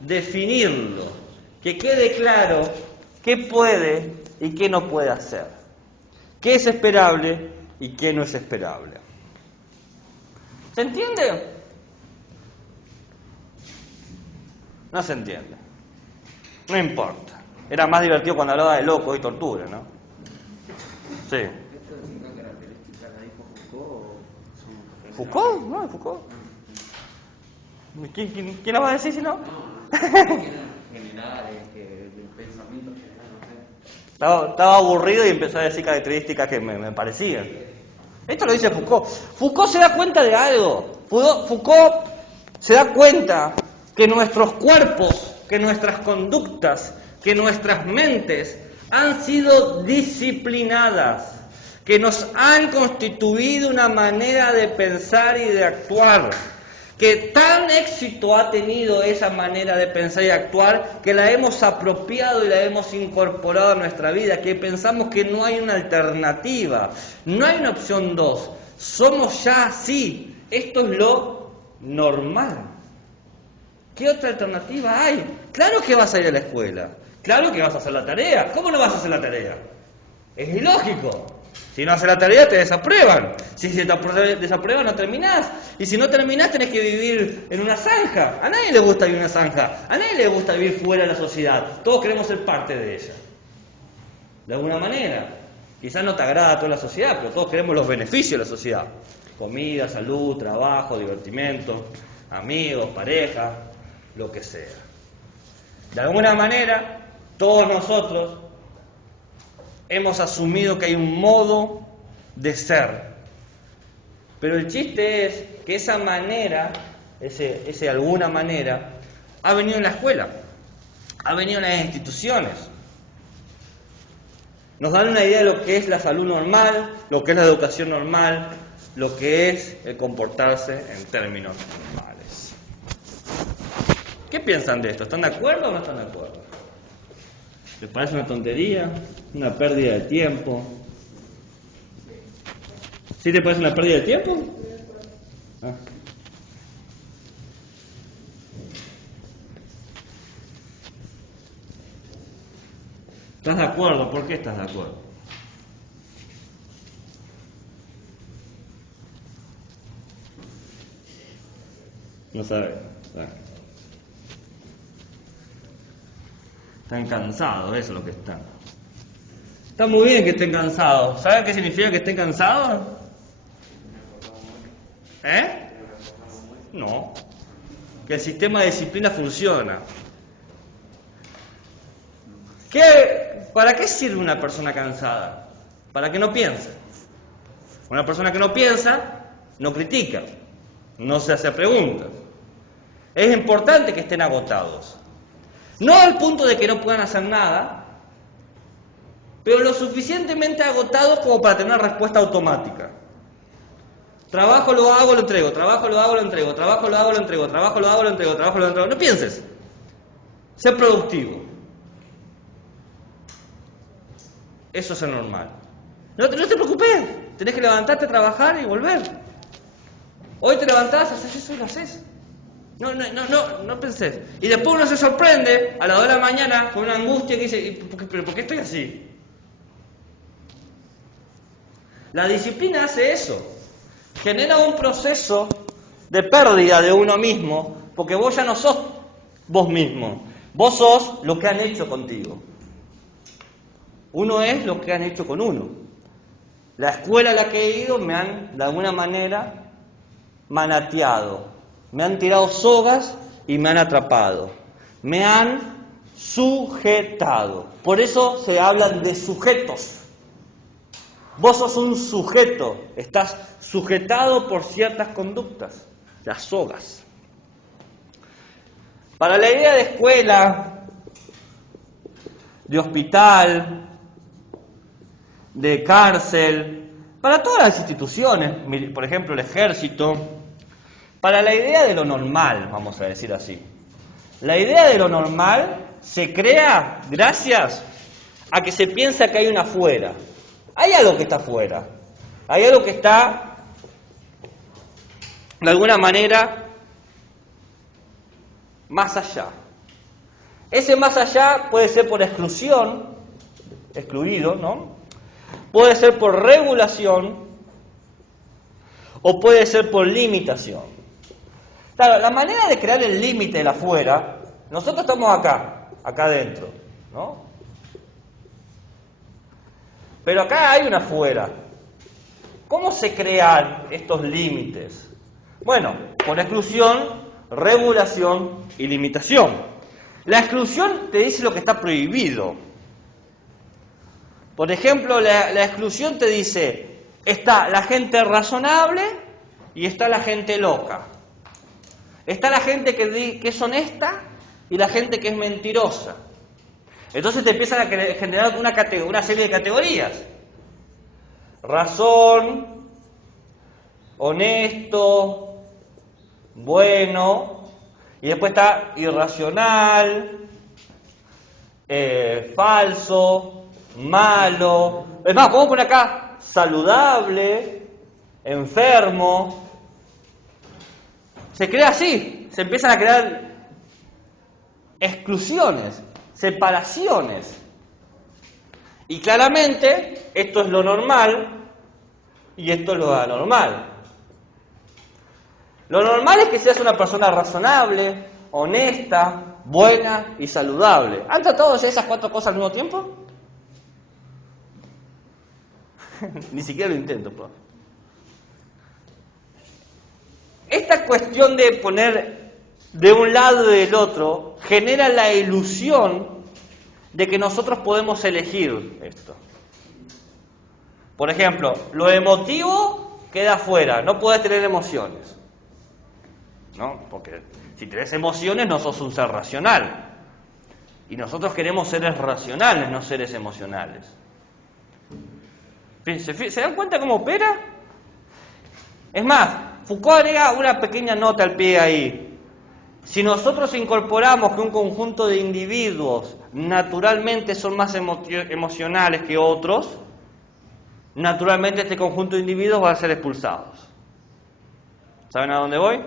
Definirlo. Que quede claro qué puede y qué no puede hacer. Qué es esperable y qué no es esperable. ¿Se entiende? No se entiende. No importa. Era más divertido cuando hablaba de loco y tortura, ¿no? Sí. ¿Esto es una característica la dijo Foucault o son ¿Foucault? No, Foucault. ¿Quién lo va a decir si no? generales, del pensamiento general, no sé. Estaba aburrido y empezó a decir características que me parecían. Esto lo dice Foucault. Foucault se da cuenta de algo. Foucault se da cuenta que nuestros cuerpos, que nuestras conductas, que nuestras mentes han sido disciplinadas, que nos han constituido una manera de pensar y de actuar, que tan éxito ha tenido esa manera de pensar y actuar que la hemos apropiado y la hemos incorporado a nuestra vida, que pensamos que no hay una alternativa, no hay una opción 2, somos ya así, esto es lo normal. ¿Qué otra alternativa hay? Claro que vas a ir a la escuela, claro que vas a hacer la tarea. ¿Cómo no vas a hacer la tarea? Es ilógico. Si no haces la tarea te desaprueban. Si se te desaprueban no terminás. Y si no terminás tenés que vivir en una zanja. A nadie le gusta vivir en una zanja. A nadie le gusta vivir fuera de la sociedad. Todos queremos ser parte de ella. De alguna manera. Quizás no te agrada toda la sociedad, pero todos queremos los beneficios de la sociedad. Comida, salud, trabajo, divertimento, amigos, pareja, lo que sea. De alguna manera, todos nosotros hemos asumido que hay un modo de ser. Pero el chiste es que esa manera, ese de alguna manera, ha venido en la escuela, ha venido en las instituciones. Nos dan una idea de lo que es la salud normal, lo que es la educación normal, lo que es el comportarse en términos normales. ¿Qué piensan de esto? ¿Están de acuerdo o no están de acuerdo? ¿Les parece una tontería? ¿Una pérdida de tiempo? ¿Sí te parece una pérdida de tiempo? Ah. ¿Estás de acuerdo? ¿Por qué estás de acuerdo? No sabes. Están cansados, eso es lo que están. Está muy bien que estén cansados. ¿Saben qué significa que estén cansados? No. Que el sistema de disciplina funciona. ¿Para qué sirve una persona cansada? Para que no piense. Una persona que no piensa, no critica, no se hace preguntas. Es importante que estén agotados. No al punto de que no puedan hacer nada, pero lo suficientemente agotados como para tener una respuesta automática. Trabajo, lo hago, lo entrego. Trabajo, lo hago, lo entrego. Trabajo, lo hago, lo entrego. Trabajo, lo hago, lo entrego. Trabajo, lo entrego. No pienses. Sé productivo. Eso es el normal. No te preocupes. Tenés que levantarte, trabajar y volver. Hoy te levantás, haces eso y lo haces. No pensés. Y después uno se sorprende a las 2 de la mañana con una angustia que dice, ¿pero por qué estoy así? La disciplina hace eso. Genera un proceso de pérdida de uno mismo, porque vos ya no sos vos mismo. Vos sos lo que han hecho contigo. Uno es lo que han hecho con uno. La escuela a la que he ido me han, de alguna manera, manateado. Me han tirado sogas y me han atrapado. Me han sujetado. Por eso se hablan de sujetos. Vos sos un sujeto, estás sujetado por ciertas conductas, las sogas. Para la idea de escuela, de hospital, de cárcel, para todas las instituciones, por ejemplo el ejército, para la idea de lo normal, vamos a decir así. La idea de lo normal se crea gracias a que se piensa que hay una afuera. Hay algo que está afuera. Hay algo que está, de alguna manera, más allá. Ese más allá puede ser por exclusión, excluido, ¿no? Puede ser por regulación o puede ser por limitación. Claro, la manera de crear el límite de la afuera, nosotros estamos acá adentro, ¿no? Pero acá hay una afuera. ¿Cómo se crean estos límites? Bueno, por exclusión, regulación y limitación. La exclusión te dice lo que está prohibido. Por ejemplo, la exclusión te dice, está la gente razonable y está la gente loca. Está la gente que es honesta y la gente que es mentirosa. Entonces te empiezan a generar una serie de categorías. Razón, honesto, bueno, y después está irracional, falso, malo. Es más, podemos poner acá saludable, enfermo. Se crea así, se empiezan a crear exclusiones, separaciones. Y claramente esto es lo normal y esto es lo anormal. Lo normal es que seas una persona razonable, honesta, buena y saludable. ¿Han tratado de hacer esas 4 cosas al mismo tiempo? Ni siquiera lo intento, pues. Esta cuestión de poner de un lado y del otro genera la ilusión de que nosotros podemos elegir esto. Por ejemplo, lo emotivo queda fuera, no puedes tener emociones, ¿no? Porque si tenés emociones no sos un ser racional. Y nosotros queremos seres racionales, no seres emocionales. ¿Se dan cuenta cómo opera? Es más, Foucault agrega una pequeña nota al pie ahí. Si nosotros incorporamos que un conjunto de individuos naturalmente son más emocionales que otros, naturalmente este conjunto de individuos va a ser expulsados. ¿Saben a dónde voy?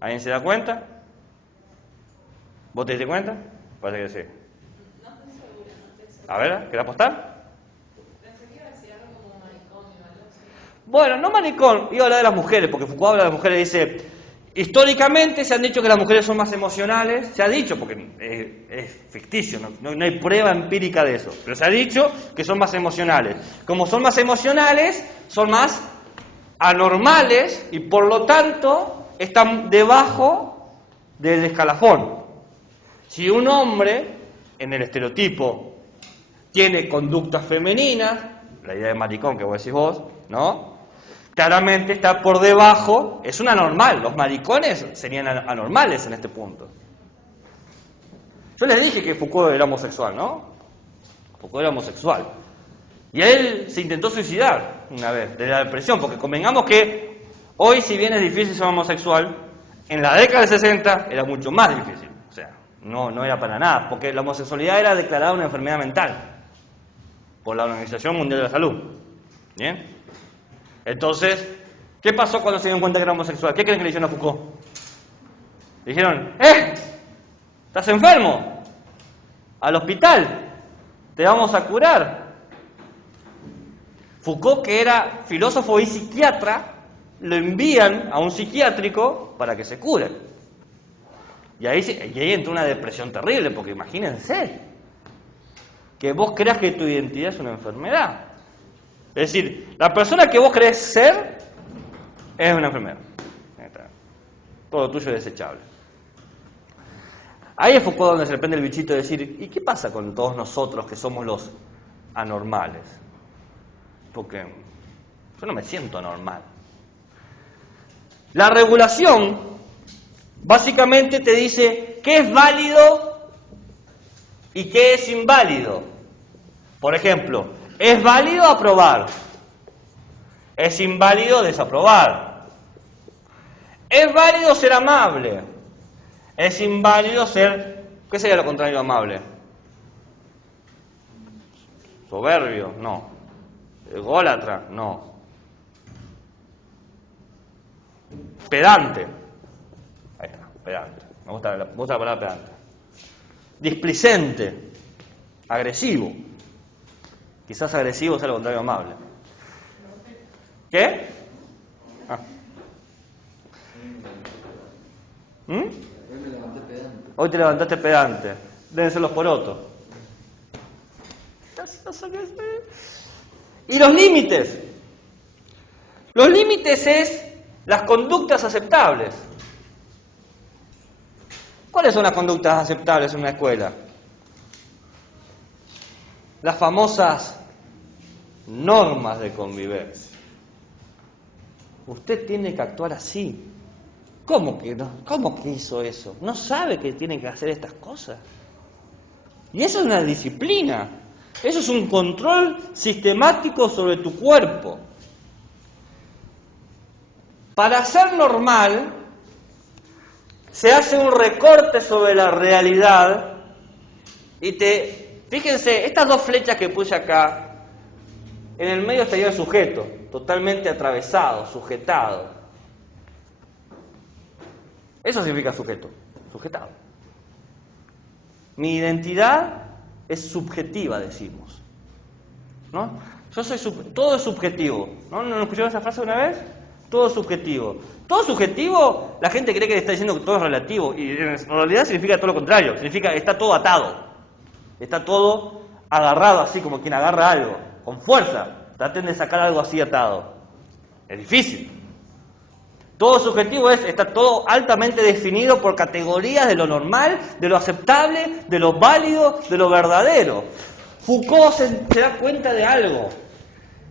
¿Alguien se da cuenta? ¿Vos te diste cuenta? Parece que sí. No estoy segura. A ver, ¿querés apostar? Pensé que iba a decir algo como manicomio o algo así. Bueno, no manicón, iba a hablar de las mujeres, porque Foucault habla de las mujeres y dice, históricamente se han dicho que las mujeres son más emocionales, se ha dicho, porque es ficticio, no hay prueba empírica de eso, pero se ha dicho que son más emocionales. Como son más emocionales, son más anormales y por lo tanto están debajo del escalafón. Si un hombre, en el estereotipo, tiene conductas femeninas, la idea de maricón que vos decís vos, ¿no? Claramente está por debajo, es un anormal, los maricones serían anormales en este punto. Yo les dije que Foucault era homosexual, ¿no? Foucault era homosexual. Y él se intentó suicidar una vez, de la depresión, porque convengamos que hoy, si bien es difícil ser homosexual, en la década del 60 era mucho más difícil. O sea, no era para nada, porque la homosexualidad era declarada una enfermedad mental por la Organización Mundial de la Salud. ¿Bien? Entonces, ¿qué pasó cuando se dieron cuenta que era homosexual? ¿Qué creen que le dijeron a Foucault? Le dijeron, ¿estás enfermo? Al hospital, te vamos a curar. Foucault, que era filósofo y psiquiatra, lo envían a un psiquiátrico para que se cure. Y ahí entró una depresión terrible, porque imagínense, que vos creas que tu identidad es una enfermedad. Es decir, la persona que vos crees ser es una enfermedad. Todo tuyo es desechable. Ahí es Foucault donde se le prende el bichito de decir, ¿y qué pasa con todos nosotros que somos los anormales? Porque yo no me siento normal. La regulación básicamente te dice qué es válido y qué es inválido. Por ejemplo, es válido aprobar, es inválido desaprobar. Es válido ser amable, es inválido ser... ¿Qué sería lo contrario de amable? Soberbio, no. Ególatra, no. Pedante. Ahí está, pedante. Me gusta la palabra pedante. Displicente. Agresivo. Quizás agresivo sea lo contrario de amable. ¿Qué? Ah. Hoy te levantaste pedante. Deben ser los porotos. Y los límites. Los límites es las conductas aceptables. ¿Cuáles son las conductas aceptables en una escuela? Las famosas normas de convivencia. Usted tiene que actuar así. ¿Cómo que no? ¿Cómo que hizo eso? ¿No sabe que tiene que hacer estas cosas? Y eso es una disciplina. Eso es un control sistemático sobre tu cuerpo. Para ser normal, se hace un recorte sobre la realidad y fíjense, estas dos flechas que puse acá, en el medio estaría el sujeto, totalmente atravesado, sujetado. Eso significa sujeto, sujetado. Mi identidad es subjetiva, decimos, ¿no? Todo es subjetivo, ¿no? ¿No escucharon esa frase una vez? Todo es subjetivo. Todo subjetivo, la gente cree que le está diciendo que todo es relativo, y en realidad significa todo lo contrario, significa que está todo atado, está todo agarrado así como quien agarra algo, con fuerza. Traten de sacar algo así atado. Es difícil. Todo subjetivo está todo altamente definido por categorías de lo normal, de lo aceptable, de lo válido, de lo verdadero. Foucault se da cuenta de algo,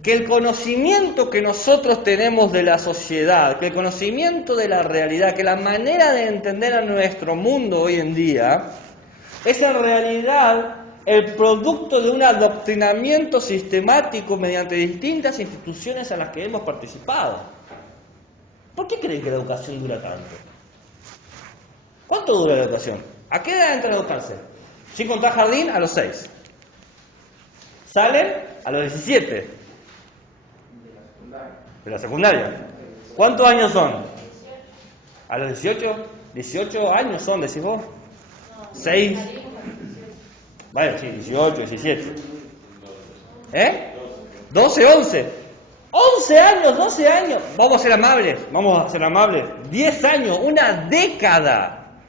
que el conocimiento que nosotros tenemos de la sociedad, que el conocimiento de la realidad, que la manera de entender a nuestro mundo hoy en día, es en realidad el producto de un adoctrinamiento sistemático mediante distintas instituciones a las que hemos participado. ¿Por qué creen que la educación dura tanto? ¿Cuánto dura la educación? ¿A qué edad entra a educarse? Sin contar jardín, a los 6. ¿Salen? A los 17. De la secundaria. ¿Cuántos años son? ¿A los 18? 18 años son, decís vos. 6. Vaya, sí, 18, 17. 12, 11. 11 años, 12 años. Vamos a ser amables. 10 años, una década.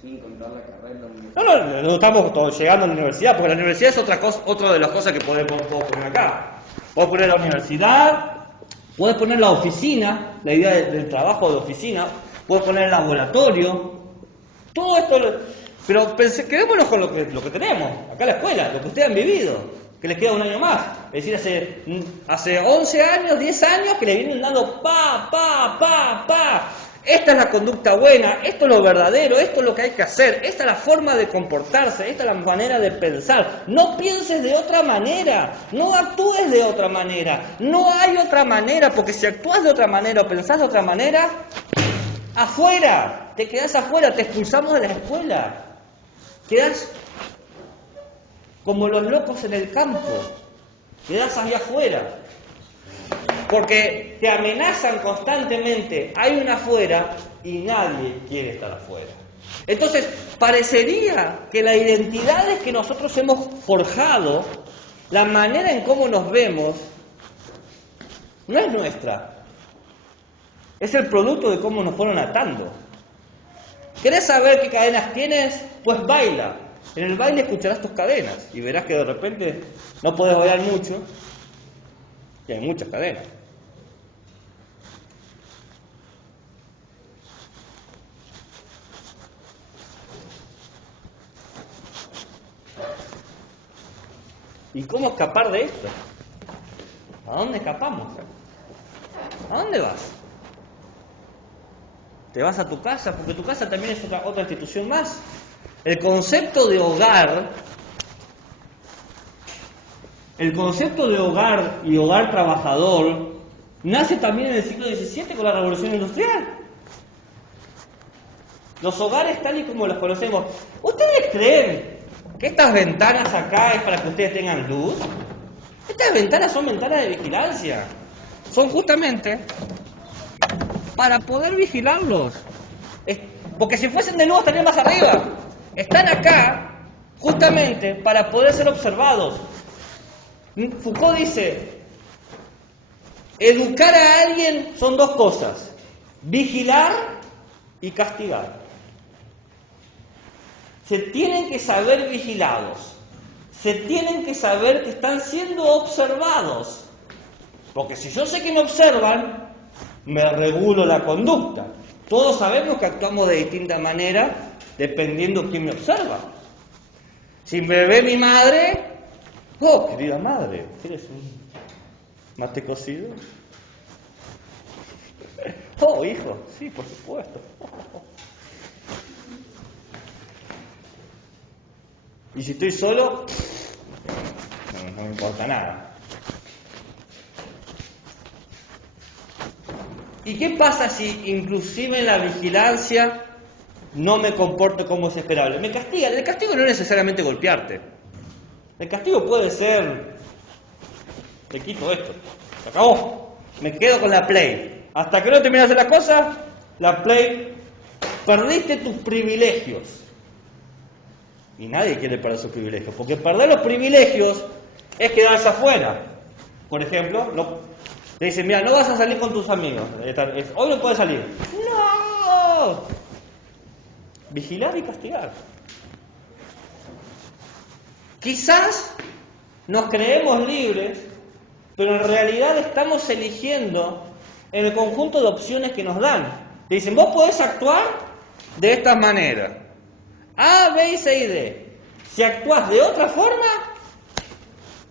Sin contar la carrera. No estamos todos llegando a la universidad, porque la universidad es otra de las cosas que podemos poner acá. Puedes poner la universidad, puedes poner la oficina, la idea del trabajo de oficina, puedes poner el laboratorio, todo esto. Pero quedémonos con lo que tenemos, acá en la escuela, lo que ustedes han vivido, que les queda un año más. Es decir, hace 11 años, 10 años que le vienen dando pa. Esta es la conducta buena, esto es lo verdadero, esto es lo que hay que hacer, esta es la forma de comportarse, esta es la manera de pensar. No pienses de otra manera, no actúes de otra manera, no hay otra manera, porque si actúas de otra manera o pensás de otra manera, afuera, te quedás afuera, te expulsamos de la escuela. Quedás como los locos en el campo, quedás allá afuera, porque te amenazan constantemente, hay una afuera y nadie quiere estar afuera. Entonces, parecería que la identidad que nosotros hemos forjado, la manera en cómo nos vemos, no es nuestra, es el producto de cómo nos fueron atando. ¿Querés saber qué cadenas tienes? Pues baila. En el baile escucharás tus cadenas y verás que de repente no podés bailar mucho y hay muchas cadenas. ¿Y cómo escapar de esto? ¿A dónde escapamos? ¿A dónde vas? ¿Te vas a tu casa? Porque tu casa también es otra institución más. El concepto de hogar y hogar trabajador nace también en el siglo XVII con la Revolución Industrial. Los hogares tal y como los conocemos. ¿Ustedes creen que estas ventanas acá es para que ustedes tengan luz? Estas ventanas son ventanas de vigilancia. Son justamente para poder vigilarlos. Porque si fuesen de luz estarían más arriba. Están acá justamente para poder ser observados. Foucault dice, educar a alguien son dos cosas, vigilar y castigar. Se tienen que saber vigilados, se tienen que saber que están siendo observados, porque si yo sé que me observan, me regulo la conducta. Todos sabemos que actuamos de distinta manera dependiendo de quién me observa. Si me ve mi madre, oh, querida madre, ¿quieres un mate cocido? Oh, hijo, sí, por supuesto. Y si estoy solo, no me importa nada. ¿Y qué pasa si inclusive en la vigilancia no me comporto como es esperable? Me castigan. El castigo no es necesariamente golpearte. El castigo puede ser, te quito esto, se acabó, me quedo con la Play. Hasta que no terminas de hacer las cosas, la Play, perdiste tus privilegios. Y nadie quiere perder sus privilegios, porque perder los privilegios es quedarse afuera. Por ejemplo, te dicen, mira, no vas a salir con tus amigos, hoy no puedes salir. ¡No! Vigilar y castigar. Quizás nos creemos libres, pero en realidad estamos eligiendo en el conjunto de opciones que nos dan. Te dicen, vos podés actuar de esta manera. A, B y C y D. Si actuás de otra forma,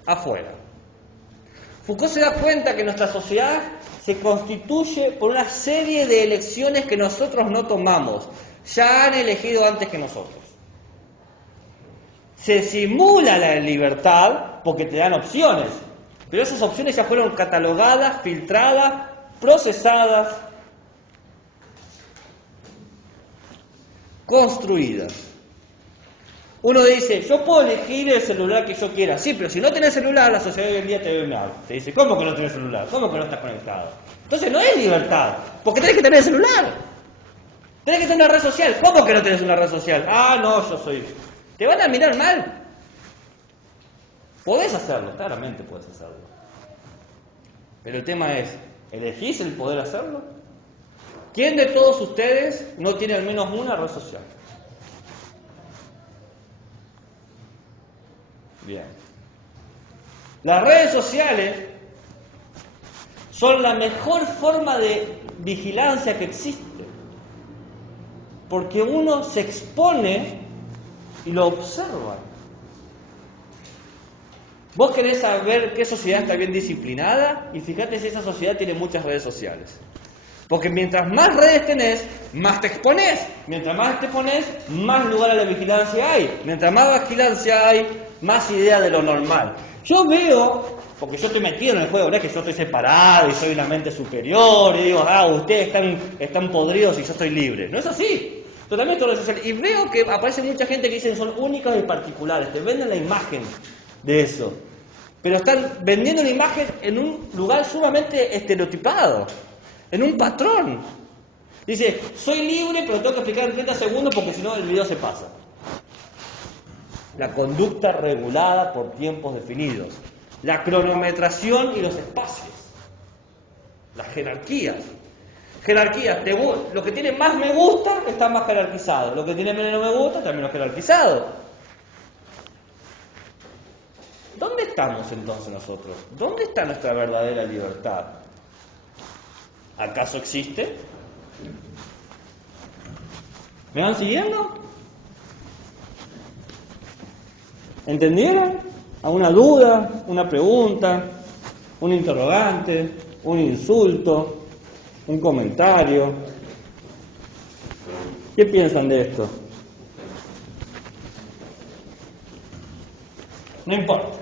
afuera. Foucault se da cuenta que nuestra sociedad se constituye por una serie de elecciones que nosotros no tomamos. Ya han elegido antes que nosotros. Se simula la libertad porque te dan opciones, pero esas opciones ya fueron catalogadas, filtradas, procesadas, construidas. Uno dice, yo puedo elegir el celular que yo quiera. Sí, pero si no tenés celular, la sociedad hoy en día te ve mal. Te dice, ¿cómo que no tenés celular? ¿Cómo que no estás conectado? Entonces no es libertad, porque tenés que tener el celular. Tenés que tener una red social. ¿Cómo que no tenés una red social? Ah, no, yo soy... Te van a mirar mal. Podés hacerlo, claramente podés hacerlo. Pero el tema es, ¿elegís el poder hacerlo? ¿Quién de todos ustedes no tiene al menos una red social? Bien. Las redes sociales son la mejor forma de vigilancia que existe, porque uno se expone y lo observa. Vos querés saber qué sociedad está bien disciplinada y fíjate si esa sociedad tiene muchas redes sociales. Porque mientras más redes tenés, más te exponés. Mientras más te exponés, más lugar a la vigilancia hay. Mientras más vigilancia hay, más idea de lo normal. Yo veo, porque yo estoy metido en el juego, no es que yo estoy separado y soy una mente superior y digo, ustedes están podridos y yo estoy libre. No es así. Yo también estoy en redes sociales. Y veo que aparece mucha gente que dicen son únicos y particulares. Te venden la imagen de eso. Pero están vendiendo una imagen en un lugar sumamente estereotipado. En un patrón. Dice, soy libre, pero tengo que explicar en 30 segundos porque si no el video se pasa. La conducta regulada por tiempos definidos. La cronometración y los espacios. Las jerarquías. Jerarquías. Lo que tiene más me gusta está más jerarquizado. Lo que tiene menos me gusta está menos jerarquizado. estamos entonces nosotros? ¿Dónde está nuestra verdadera libertad? ¿Acaso existe? ¿Me van siguiendo? ¿Entendieron? ¿Alguna duda? ¿Una pregunta? ¿Un interrogante? ¿Un insulto? ¿Un comentario? ¿Qué piensan de esto? No importa.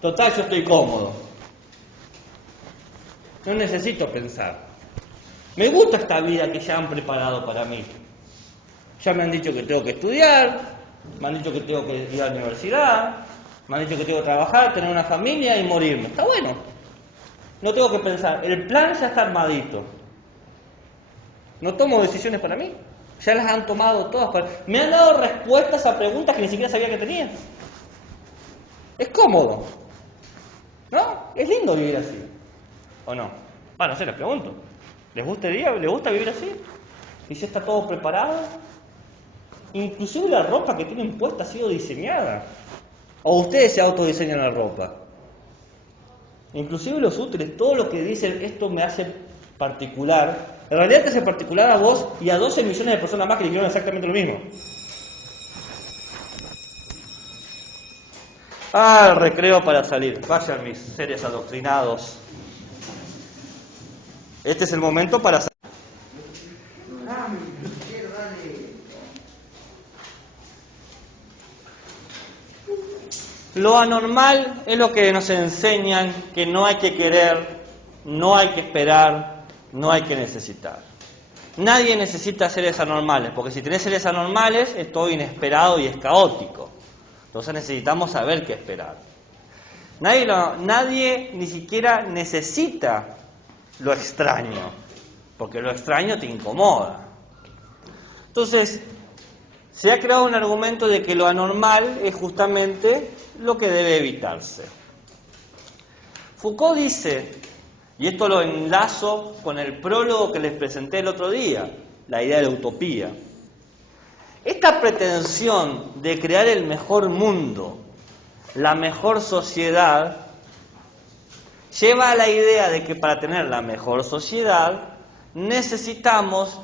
Total, yo estoy cómodo. No necesito pensar. Me gusta esta vida que ya han preparado para mí. Ya me han dicho que tengo que estudiar, me han dicho que tengo que ir a la universidad, me han dicho que tengo que trabajar, tener una familia y morirme. Está bueno. No tengo que pensar. El plan ya está armadito. No tomo decisiones para mí. Ya las han tomado todas. Me han dado respuestas a preguntas que ni siquiera sabía que tenía. Es cómodo. ¿No? Es lindo vivir así. ¿O no? Bueno, no sé, les pregunto. ¿Les gusta el día? ¿Les gusta vivir así? ¿Y ya está todo preparado? Inclusive la ropa que tienen puesta ha sido diseñada. ¿O ustedes se autodiseñan la ropa? Inclusive los útiles, todo lo que dicen, esto me hace particular. En realidad te hace particular a vos y a 12 millones de personas más que le dijeron exactamente lo mismo. El recreo para salir. Vayan mis seres adoctrinados. Este es el momento para salir. Lo anormal es lo que nos enseñan que no hay que querer, no hay que esperar, no hay que necesitar. Nadie necesita seres anormales, porque si tenés seres anormales es todo inesperado y es caótico. Entonces necesitamos saber qué esperar. Nadie ni siquiera necesita lo extraño, porque lo extraño te incomoda. Entonces, se ha creado un argumento de que lo anormal es justamente lo que debe evitarse. Foucault dice, y esto lo enlazo con el prólogo que les presenté el otro día, la idea de la utopía. Esta pretensión de crear el mejor mundo, la mejor sociedad, lleva a la idea de que para tener la mejor sociedad necesitamos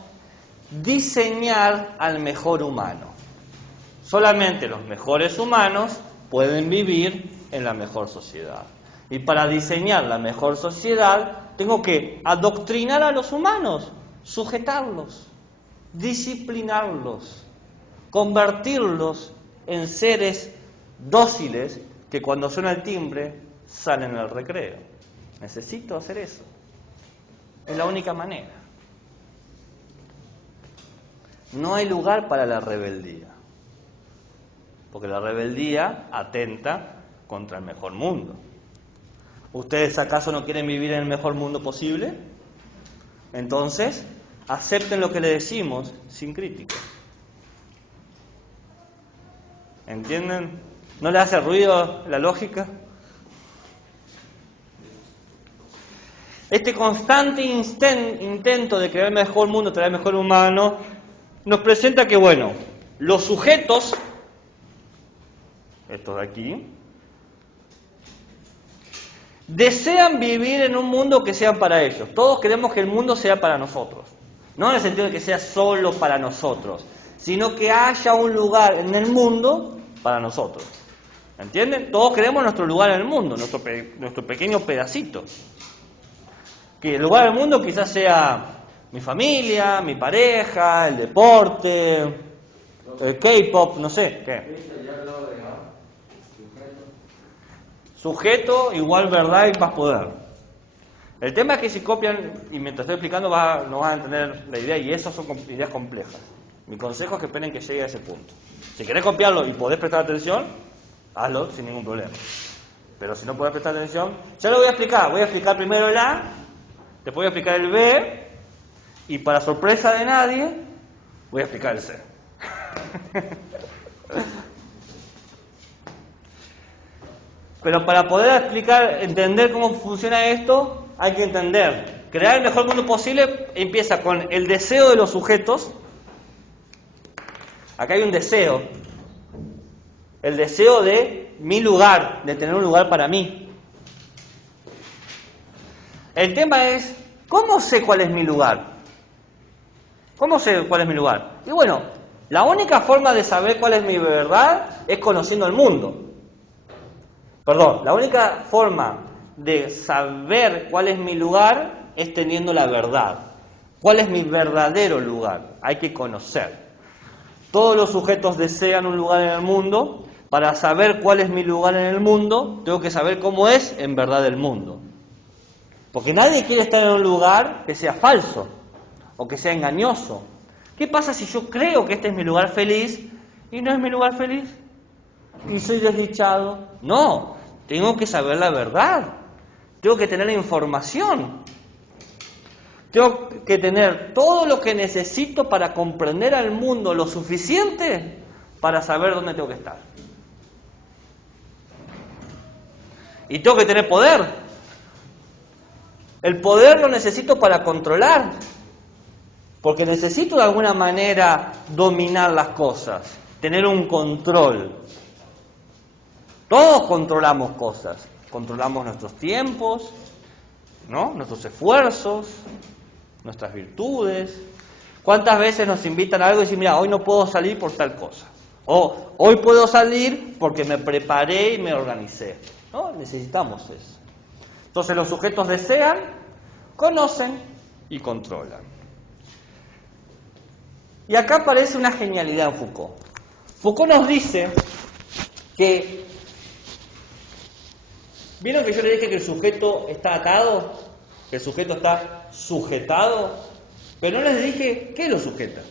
diseñar al mejor humano. Solamente los mejores humanos pueden vivir en la mejor sociedad. Y para diseñar la mejor sociedad tengo que adoctrinar a los humanos, sujetarlos, disciplinarlos, convertirlos en seres dóciles que cuando suena el timbre salen al recreo. Necesito hacer eso. Es la única manera. No hay lugar para la rebeldía, porque la rebeldía atenta contra el mejor mundo. ¿Ustedes acaso no quieren vivir en el mejor mundo posible? Entonces, acepten lo que le decimos sin crítica. ¿Entienden? ¿No le hace ruido la lógica? Este constante intento de crear el mejor mundo, traer el mejor humano, nos presenta que, bueno, los sujetos, estos de aquí, desean vivir en un mundo que sea para ellos. Todos queremos que el mundo sea para nosotros. No en el sentido de que sea solo para nosotros, sino que haya un lugar en el mundo para nosotros. ¿Entienden? Todos queremos nuestro lugar en el mundo, nuestro pequeño pedacito. Que el lugar del mundo quizás sea mi familia, mi pareja, el deporte, el K-pop, no sé, ¿qué? Sujeto igual verdad y más poder. El tema es que si copian, y mientras estoy explicando no van a entender la idea, y esas son ideas complejas. Mi consejo es que esperen que llegue a ese punto. Si querés copiarlo y podés prestar atención, hazlo sin ningún problema. Pero si no podés prestar atención, ya lo voy a explicar. Voy a explicar primero el A, después voy a explicar el B, y para sorpresa de nadie, voy a explicar el C. Pero para poder entender cómo funciona esto, hay que entender. Crear el mejor mundo posible empieza con el deseo de los sujetos. Acá hay un deseo. El deseo de mi lugar, de tener un lugar para mí. El tema es, ¿cómo sé cuál es mi lugar? ¿Cómo sé cuál es mi lugar? Y bueno, la única forma de saber cuál es mi verdad es conociendo el mundo. Perdón, la única forma de saber cuál es mi lugar es teniendo la verdad. ¿Cuál es mi verdadero lugar? Hay que conocer. Todos los sujetos desean un lugar en el mundo. Para saber cuál es mi lugar en el mundo, tengo que saber cómo es en verdad el mundo. Porque nadie quiere estar en un lugar que sea falso o que sea engañoso. ¿Qué pasa si yo creo que este es mi lugar feliz y no es mi lugar feliz? ¿Y soy desdichado? No, tengo que saber la verdad. Tengo que tener la información. Tengo que tener todo lo que necesito para comprender al mundo lo suficiente para saber dónde tengo que estar. Y tengo que tener poder. El poder lo necesito para controlar. Porque necesito de alguna manera dominar las cosas, tener un control. Todos controlamos cosas. Controlamos nuestros tiempos, ¿no? Nuestros esfuerzos, nuestras virtudes. ¿Cuántas veces nos invitan a algo y dicen, mira, hoy no puedo salir por tal cosa? O hoy puedo salir porque me preparé y me organicé. ¿No? Necesitamos eso. Entonces los sujetos desean, conocen y controlan. Y acá aparece una genialidad en Foucault. Foucault nos dice que... ¿Vieron que yo le dije que el sujeto está atado? Que el sujeto está sujetado. Pero no les dije qué lo sujeta.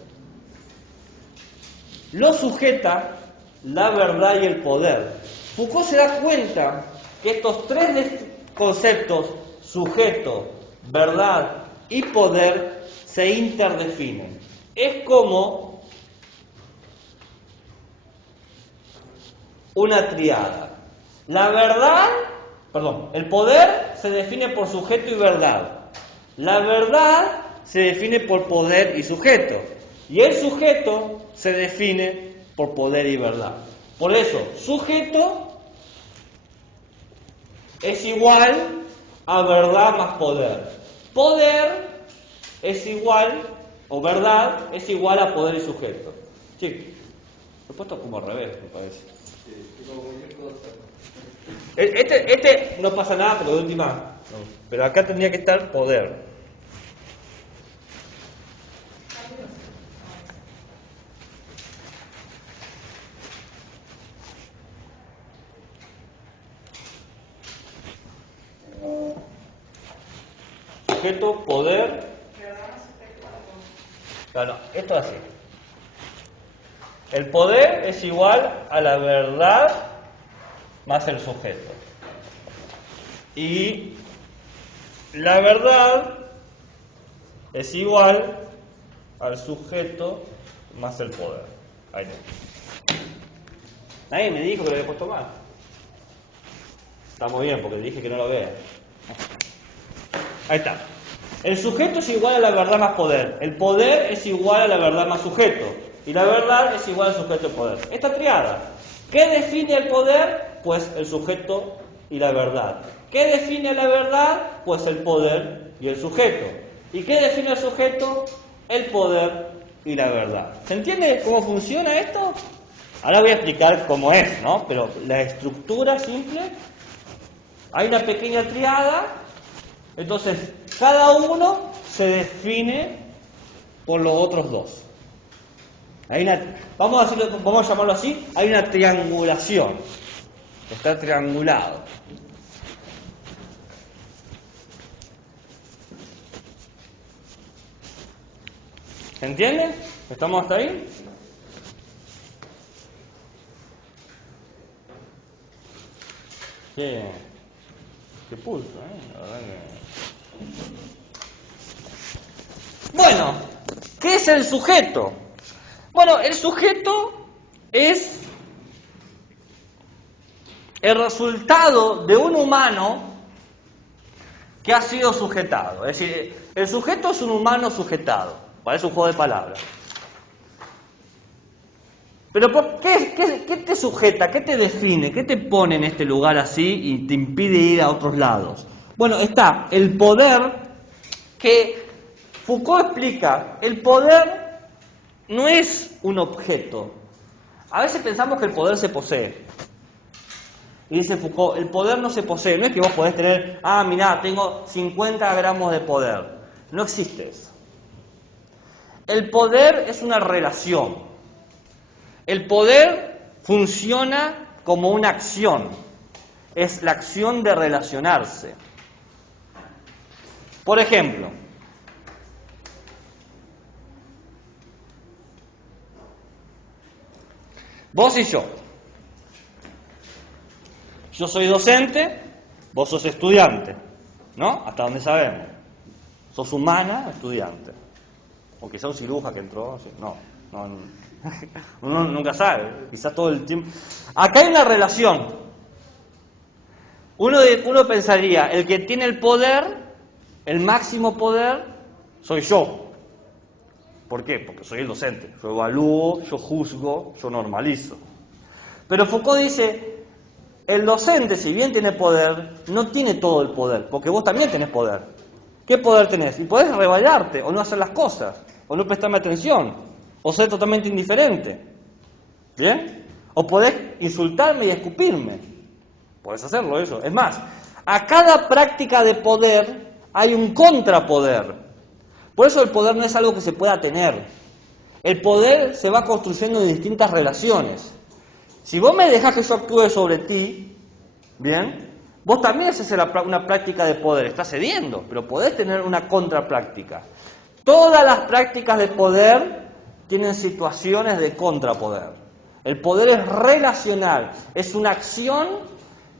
Lo sujeta la verdad y el poder. Foucault se da cuenta que estos tres conceptos, sujeto, verdad y poder, se interdefinen. Es como una triada. El poder se define por sujeto y verdad. La verdad se define por poder y sujeto. Y el sujeto se define por poder y verdad. Por eso, sujeto es igual a verdad más poder. Poder es igual, o verdad es igual a poder y sujeto. Sí, lo he puesto como al revés, me parece. Este no pasa nada porque de última, no. Pero acá tendría que estar poder. Sujeto, poder. Claro, esto es así. El poder es igual a la verdad más el sujeto. Y la verdad es igual al sujeto más el poder. Ahí está. Nadie me dijo que lo había puesto mal. Está muy bien porque le dije que no lo vea. Ahí está. El sujeto es igual a la verdad más poder. El poder es igual a la verdad más sujeto. Y la verdad es igual al sujeto y poder. Esta triada. ¿Qué define el poder? Pues el sujeto y la verdad. ¿Qué define la verdad? Pues el poder y el sujeto. ¿Y qué define el sujeto? El poder y la verdad. ¿Se entiende cómo funciona esto? Ahora voy a explicar cómo es, ¿no? Pero la estructura simple, hay una pequeña triada, entonces cada uno se define por los otros dos. Vamos a llamarlo así, hay una triangulación. Está triangulado. ¿Se entiende? ¿Estamos hasta ahí? Qué pulso, La verdad que... Bueno, ¿qué es el sujeto? Bueno, el sujeto es el resultado de un humano que ha sido sujetado. Es decir, el sujeto es un humano sujetado. Parece un juego de palabras. Pero ¿qué te sujeta? ¿Qué te define? ¿Qué te pone en este lugar así y te impide ir a otros lados? Bueno, está el poder que Foucault explica. El poder no es un objeto. A veces pensamos que el poder se posee. Y dice Foucault, el poder no se posee. No es que vos podés tener, mirá, tengo 50 gramos de poder. No existe eso. El poder es una relación. El poder funciona como una acción. Es la acción de relacionarse. Por ejemplo, vos y yo. Yo soy docente, vos sos estudiante, ¿no? Hasta donde sabemos. Sos humana, estudiante. O quizá un cirujano que entró, no. Uno nunca sabe, quizás todo el tiempo. Acá hay una relación. Uno pensaría, el que tiene el poder, el máximo poder, soy yo. ¿Por qué? Porque soy el docente. Yo evalúo, yo juzgo, yo normalizo. Pero Foucault dice, el docente, si bien tiene poder, no tiene todo el poder, porque vos también tenés poder. ¿Qué poder tenés? Y podés rebelarte, o no hacer las cosas, o no prestarme atención, o ser totalmente indiferente. ¿Bien? O podés insultarme y escupirme. Podés hacerlo eso. Es más, a cada práctica de poder hay un contrapoder. Por eso el poder no es algo que se pueda tener. El poder se va construyendo en distintas relaciones. Si vos me dejás que yo actúe sobre ti, ¿bien? Vos también haces una práctica de poder, estás cediendo, pero podés tener una contrapráctica. Todas las prácticas de poder tienen situaciones de contrapoder. El poder es relacional, es una acción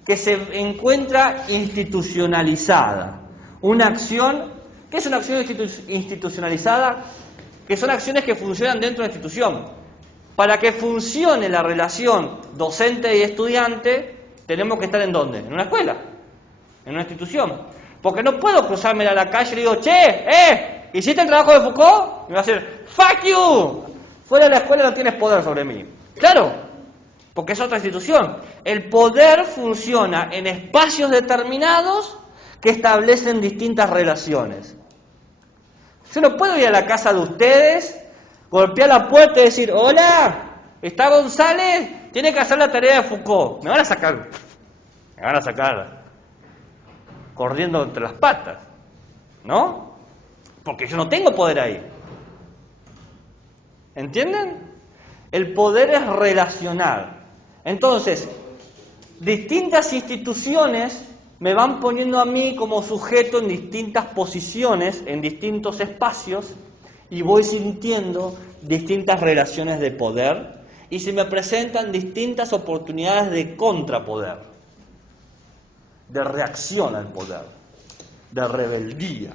que se encuentra institucionalizada. Una acción, ¿qué es una acción institucionalizada? Que son acciones que funcionan dentro de la institución. Para que funcione la relación docente y estudiante, tenemos que estar ¿en dónde? En una escuela, en una institución. Porque no puedo cruzarme a la calle y le digo, che, ¿hiciste el trabajo de Foucault? Y me va a decir, fuck you, fuera de la escuela no tienes poder sobre mí. Claro, porque es otra institución. El poder funciona en espacios determinados que establecen distintas relaciones. Yo no puedo ir a la casa de ustedes, golpear la puerta y decir, hola, ¿está González? Tiene que hacer la tarea de Foucault. Me van a sacar corriendo entre las patas, ¿no? Porque yo no tengo poder ahí. ¿Entienden? El poder es relacional. Entonces, distintas instituciones me van poniendo a mí como sujeto en distintas posiciones, en distintos espacios, y voy sintiendo distintas relaciones de poder, y se me presentan distintas oportunidades de contrapoder, de reacción al poder, de rebeldía.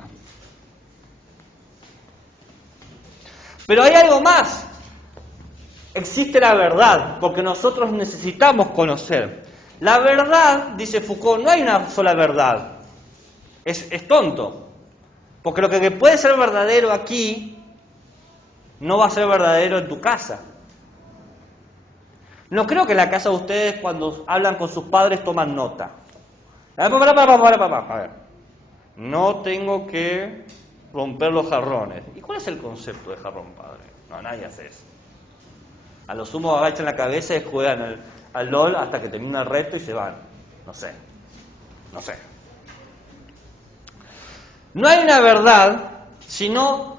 Pero hay algo más. Existe la verdad, porque nosotros necesitamos conocer. La verdad, dice Foucault, no hay una sola verdad. Es tonto. Porque lo que puede ser verdadero aquí, no va a ser verdadero en tu casa. No creo que en la casa de ustedes, cuando hablan con sus padres, toman nota. A ver, no tengo que romper los jarrones. ¿Y cuál es el concepto de jarrón, padre? No, nadie hace eso. A lo sumo agachan la cabeza y juegan al LOL hasta que termina el reto y se van. No sé. No hay una verdad, sino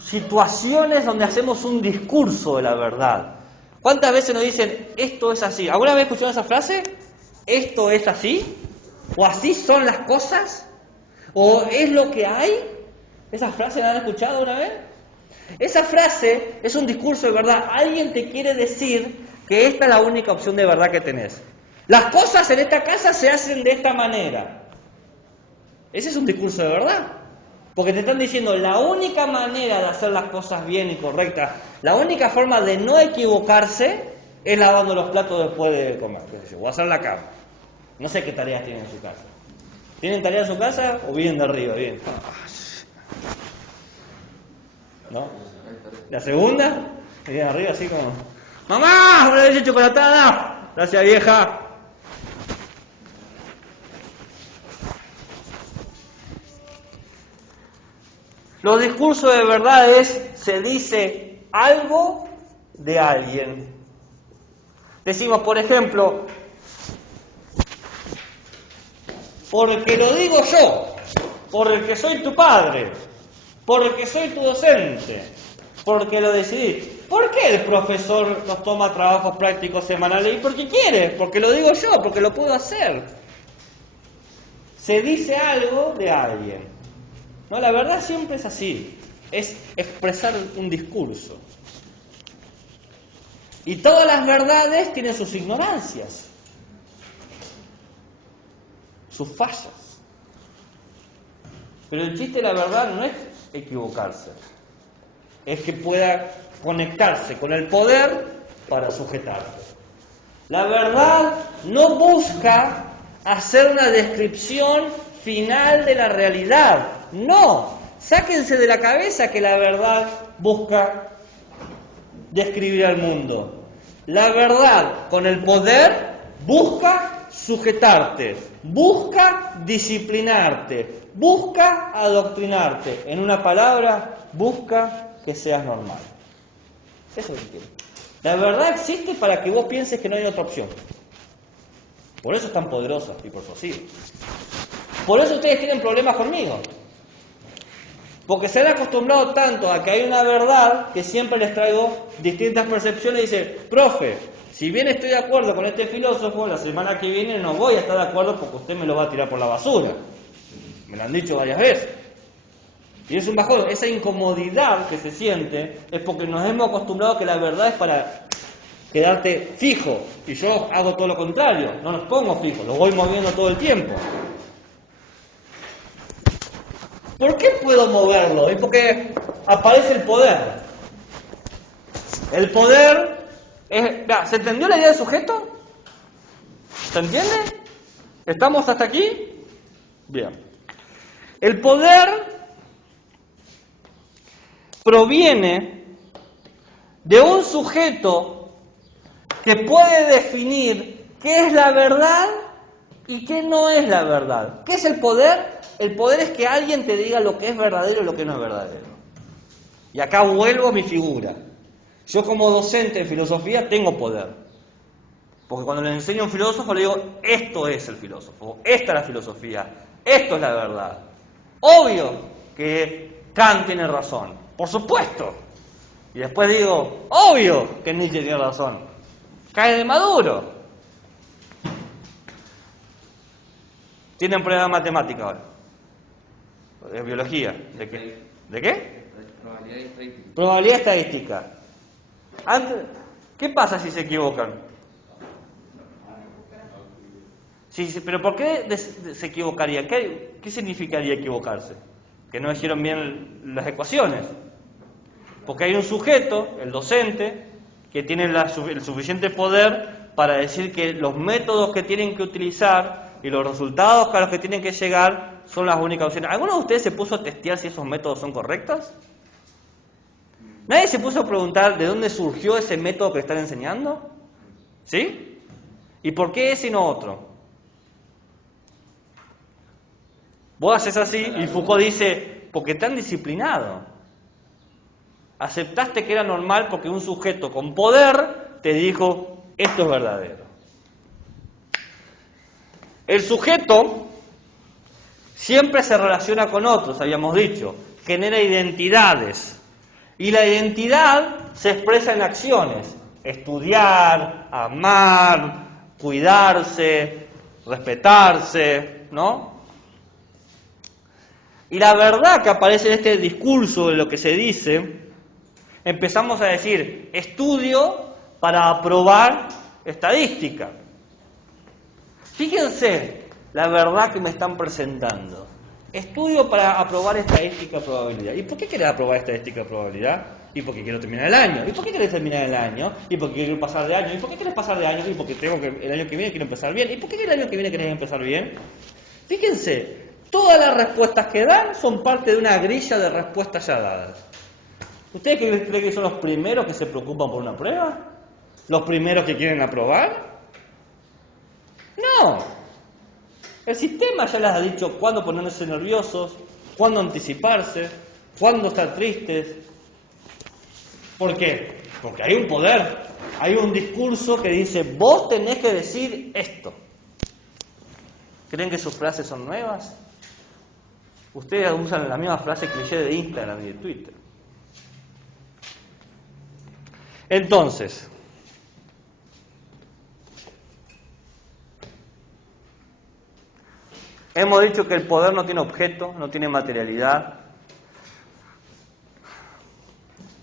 situaciones donde hacemos un discurso de la verdad. ¿Cuántas veces nos dicen, esto es así? ¿Alguna vez escucharon esa frase? ¿Esto es así? ¿O así son las cosas? ¿O es lo que hay? ¿Esa frase la han escuchado una vez? Esa frase es un discurso de verdad. Alguien te quiere decir que esta es la única opción de verdad que tenés. Las cosas en esta casa se hacen de esta manera. Ese es un discurso de verdad. Porque te están diciendo la única manera de hacer las cosas bien y correctas, la única forma de no equivocarse es lavando los platos después de comer, o hacer la cama. No sé qué tareas tienen en su casa. ¿Tienen tareas en su casa o vienen de arriba? Bien. ¿No? ¿La segunda? Vienen arriba así como... ¡Mamá! ¡Una leche chocolatada! Gracias, vieja. Los discursos de verdad se dice algo de alguien. Decimos, por ejemplo, porque lo digo yo, porque soy tu padre, porque soy tu docente, porque lo decidí. ¿Por qué el profesor nos toma trabajos prácticos semanales? Y porque quiere, porque lo digo yo, porque lo puedo hacer. Se dice algo de alguien. No, la verdad siempre es así, es expresar un discurso. Y todas las verdades tienen sus ignorancias, sus fallas. Pero el chiste de la verdad no es equivocarse, es que pueda conectarse con el poder para sujetarse. La verdad no busca hacer una descripción final de la realidad. No, sáquense de la cabeza que la verdad busca describir al mundo. La verdad con el poder busca sujetarte, busca disciplinarte, busca adoctrinarte. En una palabra, busca que seas normal. Eso es lo que quiero. La verdad existe para que vos pienses que no hay otra opción. Por eso es tan poderosa y persuasiva. Por eso ustedes tienen problemas conmigo. Porque se han acostumbrado tanto a que hay una verdad que siempre les traigo distintas percepciones y dicen, profe, si bien estoy de acuerdo con este filósofo, la semana que viene no voy a estar de acuerdo porque usted me lo va a tirar por la basura. Me lo han dicho varias veces. Y es un bajón. Esa incomodidad que se siente es porque nos hemos acostumbrado a que la verdad es para quedarte fijo. Y yo hago todo lo contrario. No los pongo fijos, los voy moviendo todo el tiempo. ¿Por qué puedo moverlo? Es porque aparece el poder. El poder es... ¿Se entendió la idea del sujeto? ¿Se entiende? ¿Estamos hasta aquí? Bien. El poder proviene de un sujeto que puede definir qué es la verdad y qué no es la verdad. ¿Qué es el poder? El poder es que alguien te diga lo que es verdadero y lo que no es verdadero. Y acá vuelvo a mi figura. Yo como docente de filosofía tengo poder. Porque cuando le enseño a un filósofo le digo, esto es el filósofo, esta es la filosofía, esto es la verdad. Obvio que Kant tiene razón, por supuesto. Y después digo, obvio que Nietzsche tiene razón. Cae de maduro. Tienen prueba de matemática ahora. De biología. ¿De qué? ¿De qué? Probabilidad y estadística. Probabilidad estadística. ¿Qué pasa si se equivocan? Sí, pero ¿por qué se equivocarían? ¿Qué significaría equivocarse? Que no hicieron bien las ecuaciones. Porque hay un sujeto, el docente, que tiene el suficiente poder para decir que los métodos que tienen que utilizar y los resultados a los que tienen que llegar son las únicas opciones. ¿Alguno de ustedes se puso a testear si esos métodos son correctos? ¿Nadie se puso a preguntar de dónde surgió ese método que están enseñando? ¿Sí? ¿Y por qué ese y no otro? Vos haces así y Foucault dice, porque tan disciplinado. Aceptaste que era normal porque un sujeto con poder te dijo, esto es verdadero. El sujeto siempre se relaciona con otros, habíamos dicho, genera identidades. Y la identidad se expresa en acciones, estudiar, amar, cuidarse, respetarse, ¿no? Y la verdad que aparece en este discurso de lo que se dice, empezamos a decir, estudio para aprobar estadística. Fíjense la verdad que me están presentando. Estudio para aprobar estadística probabilidad. ¿Y por qué querés aprobar estadística probabilidad? Y porque quiero terminar el año. ¿Y por qué querés terminar el año? Y porque quiero pasar de año. ¿Y por qué querés pasar de año? Y porque tengo que el año que viene quiero empezar bien. ¿Y por qué el año que viene querés empezar bien? Fíjense, todas las respuestas que dan son parte de una grilla de respuestas ya dadas. ¿Ustedes creen que son los primeros que se preocupan por una prueba? los primeros que quieren aprobar? No. El sistema ya les ha dicho cuándo ponerse nerviosos, cuándo anticiparse, cuándo estar tristes. ¿Por qué? Porque hay un poder, hay un discurso que dice, vos tenés que decir esto. ¿Creen que sus frases son nuevas? Ustedes usan la misma frase cliché de Instagram y de Twitter. Entonces, hemos dicho que el poder no tiene objeto, no tiene materialidad.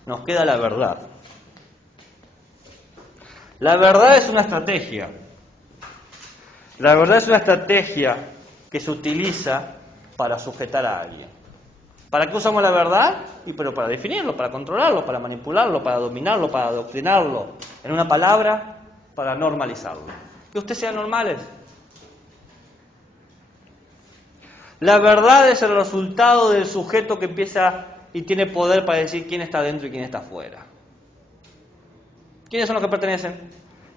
Nos queda la verdad. La verdad es una estrategia. La verdad es una estrategia que se utiliza para sujetar a alguien. ¿Para qué usamos la verdad? Pero para definirlo, para controlarlo, para manipularlo, para dominarlo, para adoctrinarlo. En una palabra, para normalizarlo. Que ustedes sean normales. La verdad es el resultado del sujeto que empieza y tiene poder para decir quién está dentro y quién está afuera. ¿Quiénes son los que pertenecen?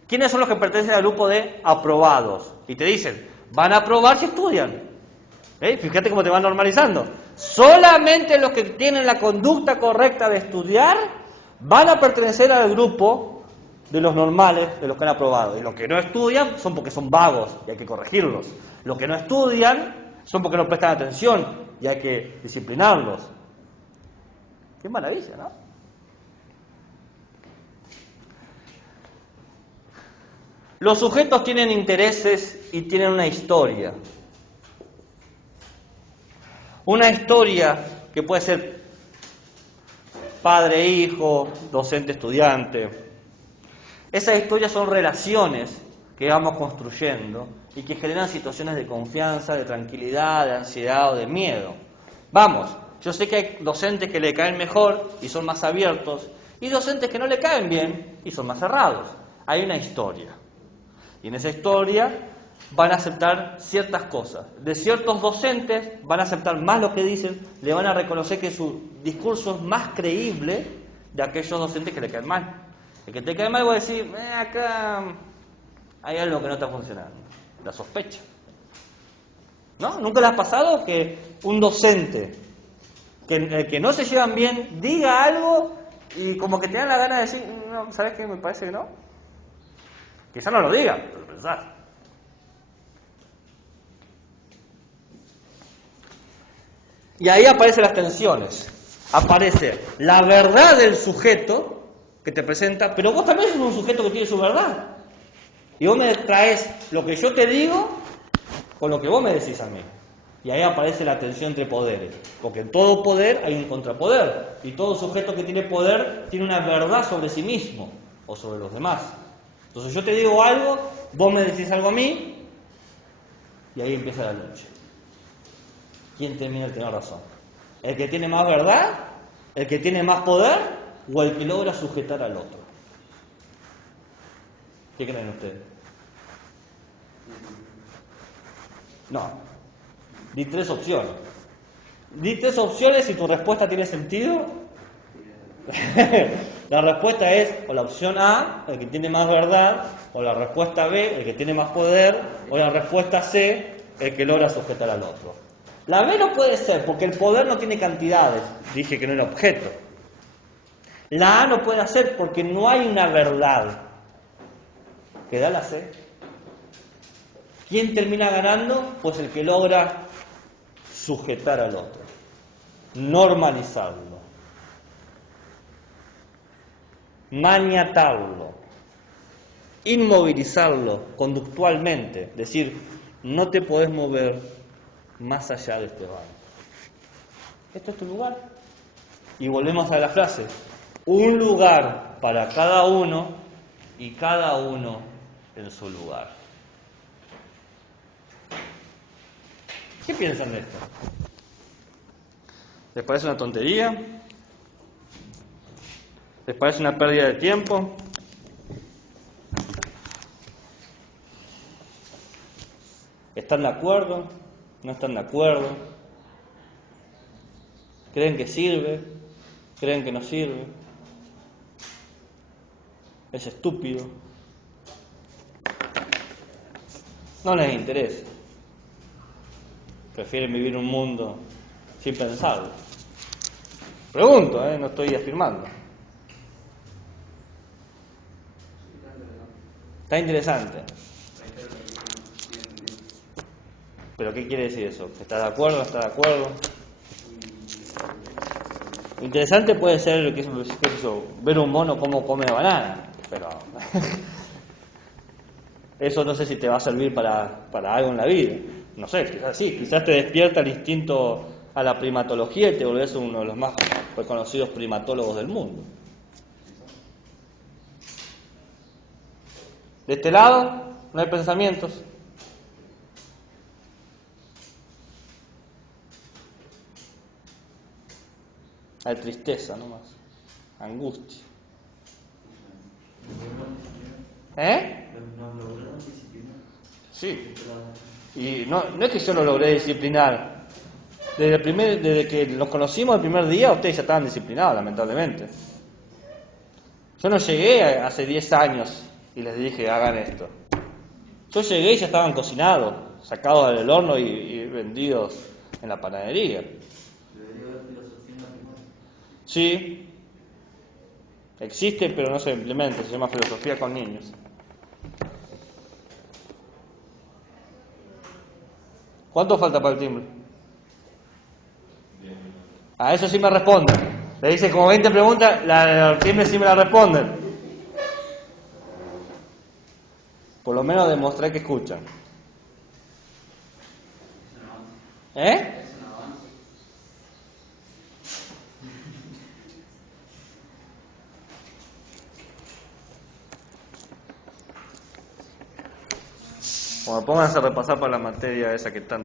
¿Quiénes son los que pertenecen al grupo de aprobados? Y te dicen, van a aprobar si estudian. Fíjate cómo te van normalizando. Solamente los que tienen la conducta correcta de estudiar van a pertenecer al grupo de los normales, de los que han aprobado. Y los que no estudian son porque son vagos y hay que corregirlos. Los que no estudian son porque no prestan atención y hay que disciplinarlos. Qué maravilla, ¿no? Los sujetos tienen intereses y tienen una historia. Una historia que puede ser padre-hijo, docente-estudiante. Esas historias son relaciones que vamos construyendo y que generan situaciones de confianza, de tranquilidad, de ansiedad o de miedo. Vamos, yo sé que hay docentes que le caen mejor y son más abiertos y docentes que no le caen bien y son más cerrados. Hay una historia. Y en esa historia van a aceptar ciertas cosas. De ciertos docentes van a aceptar más lo que dicen, le van a reconocer que su discurso es más creíble de aquellos docentes que le caen mal. El que te cae mal va a decir, acá hay algo que no está funcionando. La sospecha. ¿No? ¿Nunca les ha pasado que un docente que no se llevan bien diga algo y como que te dan la gana de decir, no, ¿sabes qué? Me parece que no. Quizá no lo diga, pero pensar. Y ahí aparecen las tensiones. Aparece la verdad del sujeto que te presenta, pero vos también sos un sujeto que tiene su verdad. Y vos me traes lo que yo te digo con lo que vos me decís a mí. Y ahí aparece la tensión entre poderes. Porque en todo poder hay un contrapoder. Y todo sujeto que tiene poder tiene una verdad sobre sí mismo o sobre los demás. Entonces yo te digo algo, vos me decís algo a mí, y ahí empieza la lucha. ¿Quién termina de tener razón? ¿El que tiene más verdad? ¿El que tiene más poder? ¿O el que logra sujetar al otro? ¿Qué creen ustedes? No. Di 3 opciones. Di 3 opciones y tu respuesta tiene sentido. La respuesta es o la opción A, el que tiene más verdad, o la respuesta B, el que tiene más poder, o la respuesta C, el que logra sujetar al otro. La B no puede ser porque el poder no tiene cantidades, dije que no era objeto. La A no puede ser porque no hay una verdad. ¿Queda la C? ¿Quién termina ganando? Pues el que logra sujetar al otro, normalizarlo, maniatarlo, inmovilizarlo conductualmente, decir, no te podés mover más allá de este banco. Esto es tu lugar. Y volvemos a la frase, un lugar para cada uno y cada uno en su lugar. ¿Qué piensan de esto? ¿Les parece una tontería? ¿Les parece una pérdida de tiempo? ¿Están de acuerdo? ¿No están de acuerdo? ¿Creen que sirve? ¿Creen que no sirve? es estúpido. No les interesa. Prefieren vivir un mundo sin pensarlo. Pregunto, no estoy afirmando. Está interesante. ¿Pero qué quiere decir eso? ¿Está de acuerdo o no está de acuerdo? Interesante puede ser qué es eso, ver un mono cómo come banana, pero eso no sé si te va a servir para algo en la vida. No sé, quizás sí, quizás te despierta el instinto a la primatología y te volvés uno de los más reconocidos primatólogos del mundo. De este lado no hay pensamientos. Hay tristeza nomás, angustia. Nos lograron disciplinar. Sí. Y no es que yo lo logré disciplinar. Desde que los conocimos el primer día, ustedes ya estaban disciplinados, lamentablemente. Yo no llegué hace 10 años y les dije, hagan esto. Yo llegué y ya estaban cocinados, sacados del horno y vendidos en la panadería. Debería haber filosofía en la primaria. Sí, existe, pero no se implementa, se llama filosofía con niños. ¿Cuánto falta para el timbre? A eso sí me responden. Le dice como 20 preguntas, el timbre sí me la responden. Por lo menos demostré que escuchan. ¿Eh? Bueno, pónganse a repasar para la materia esa que están.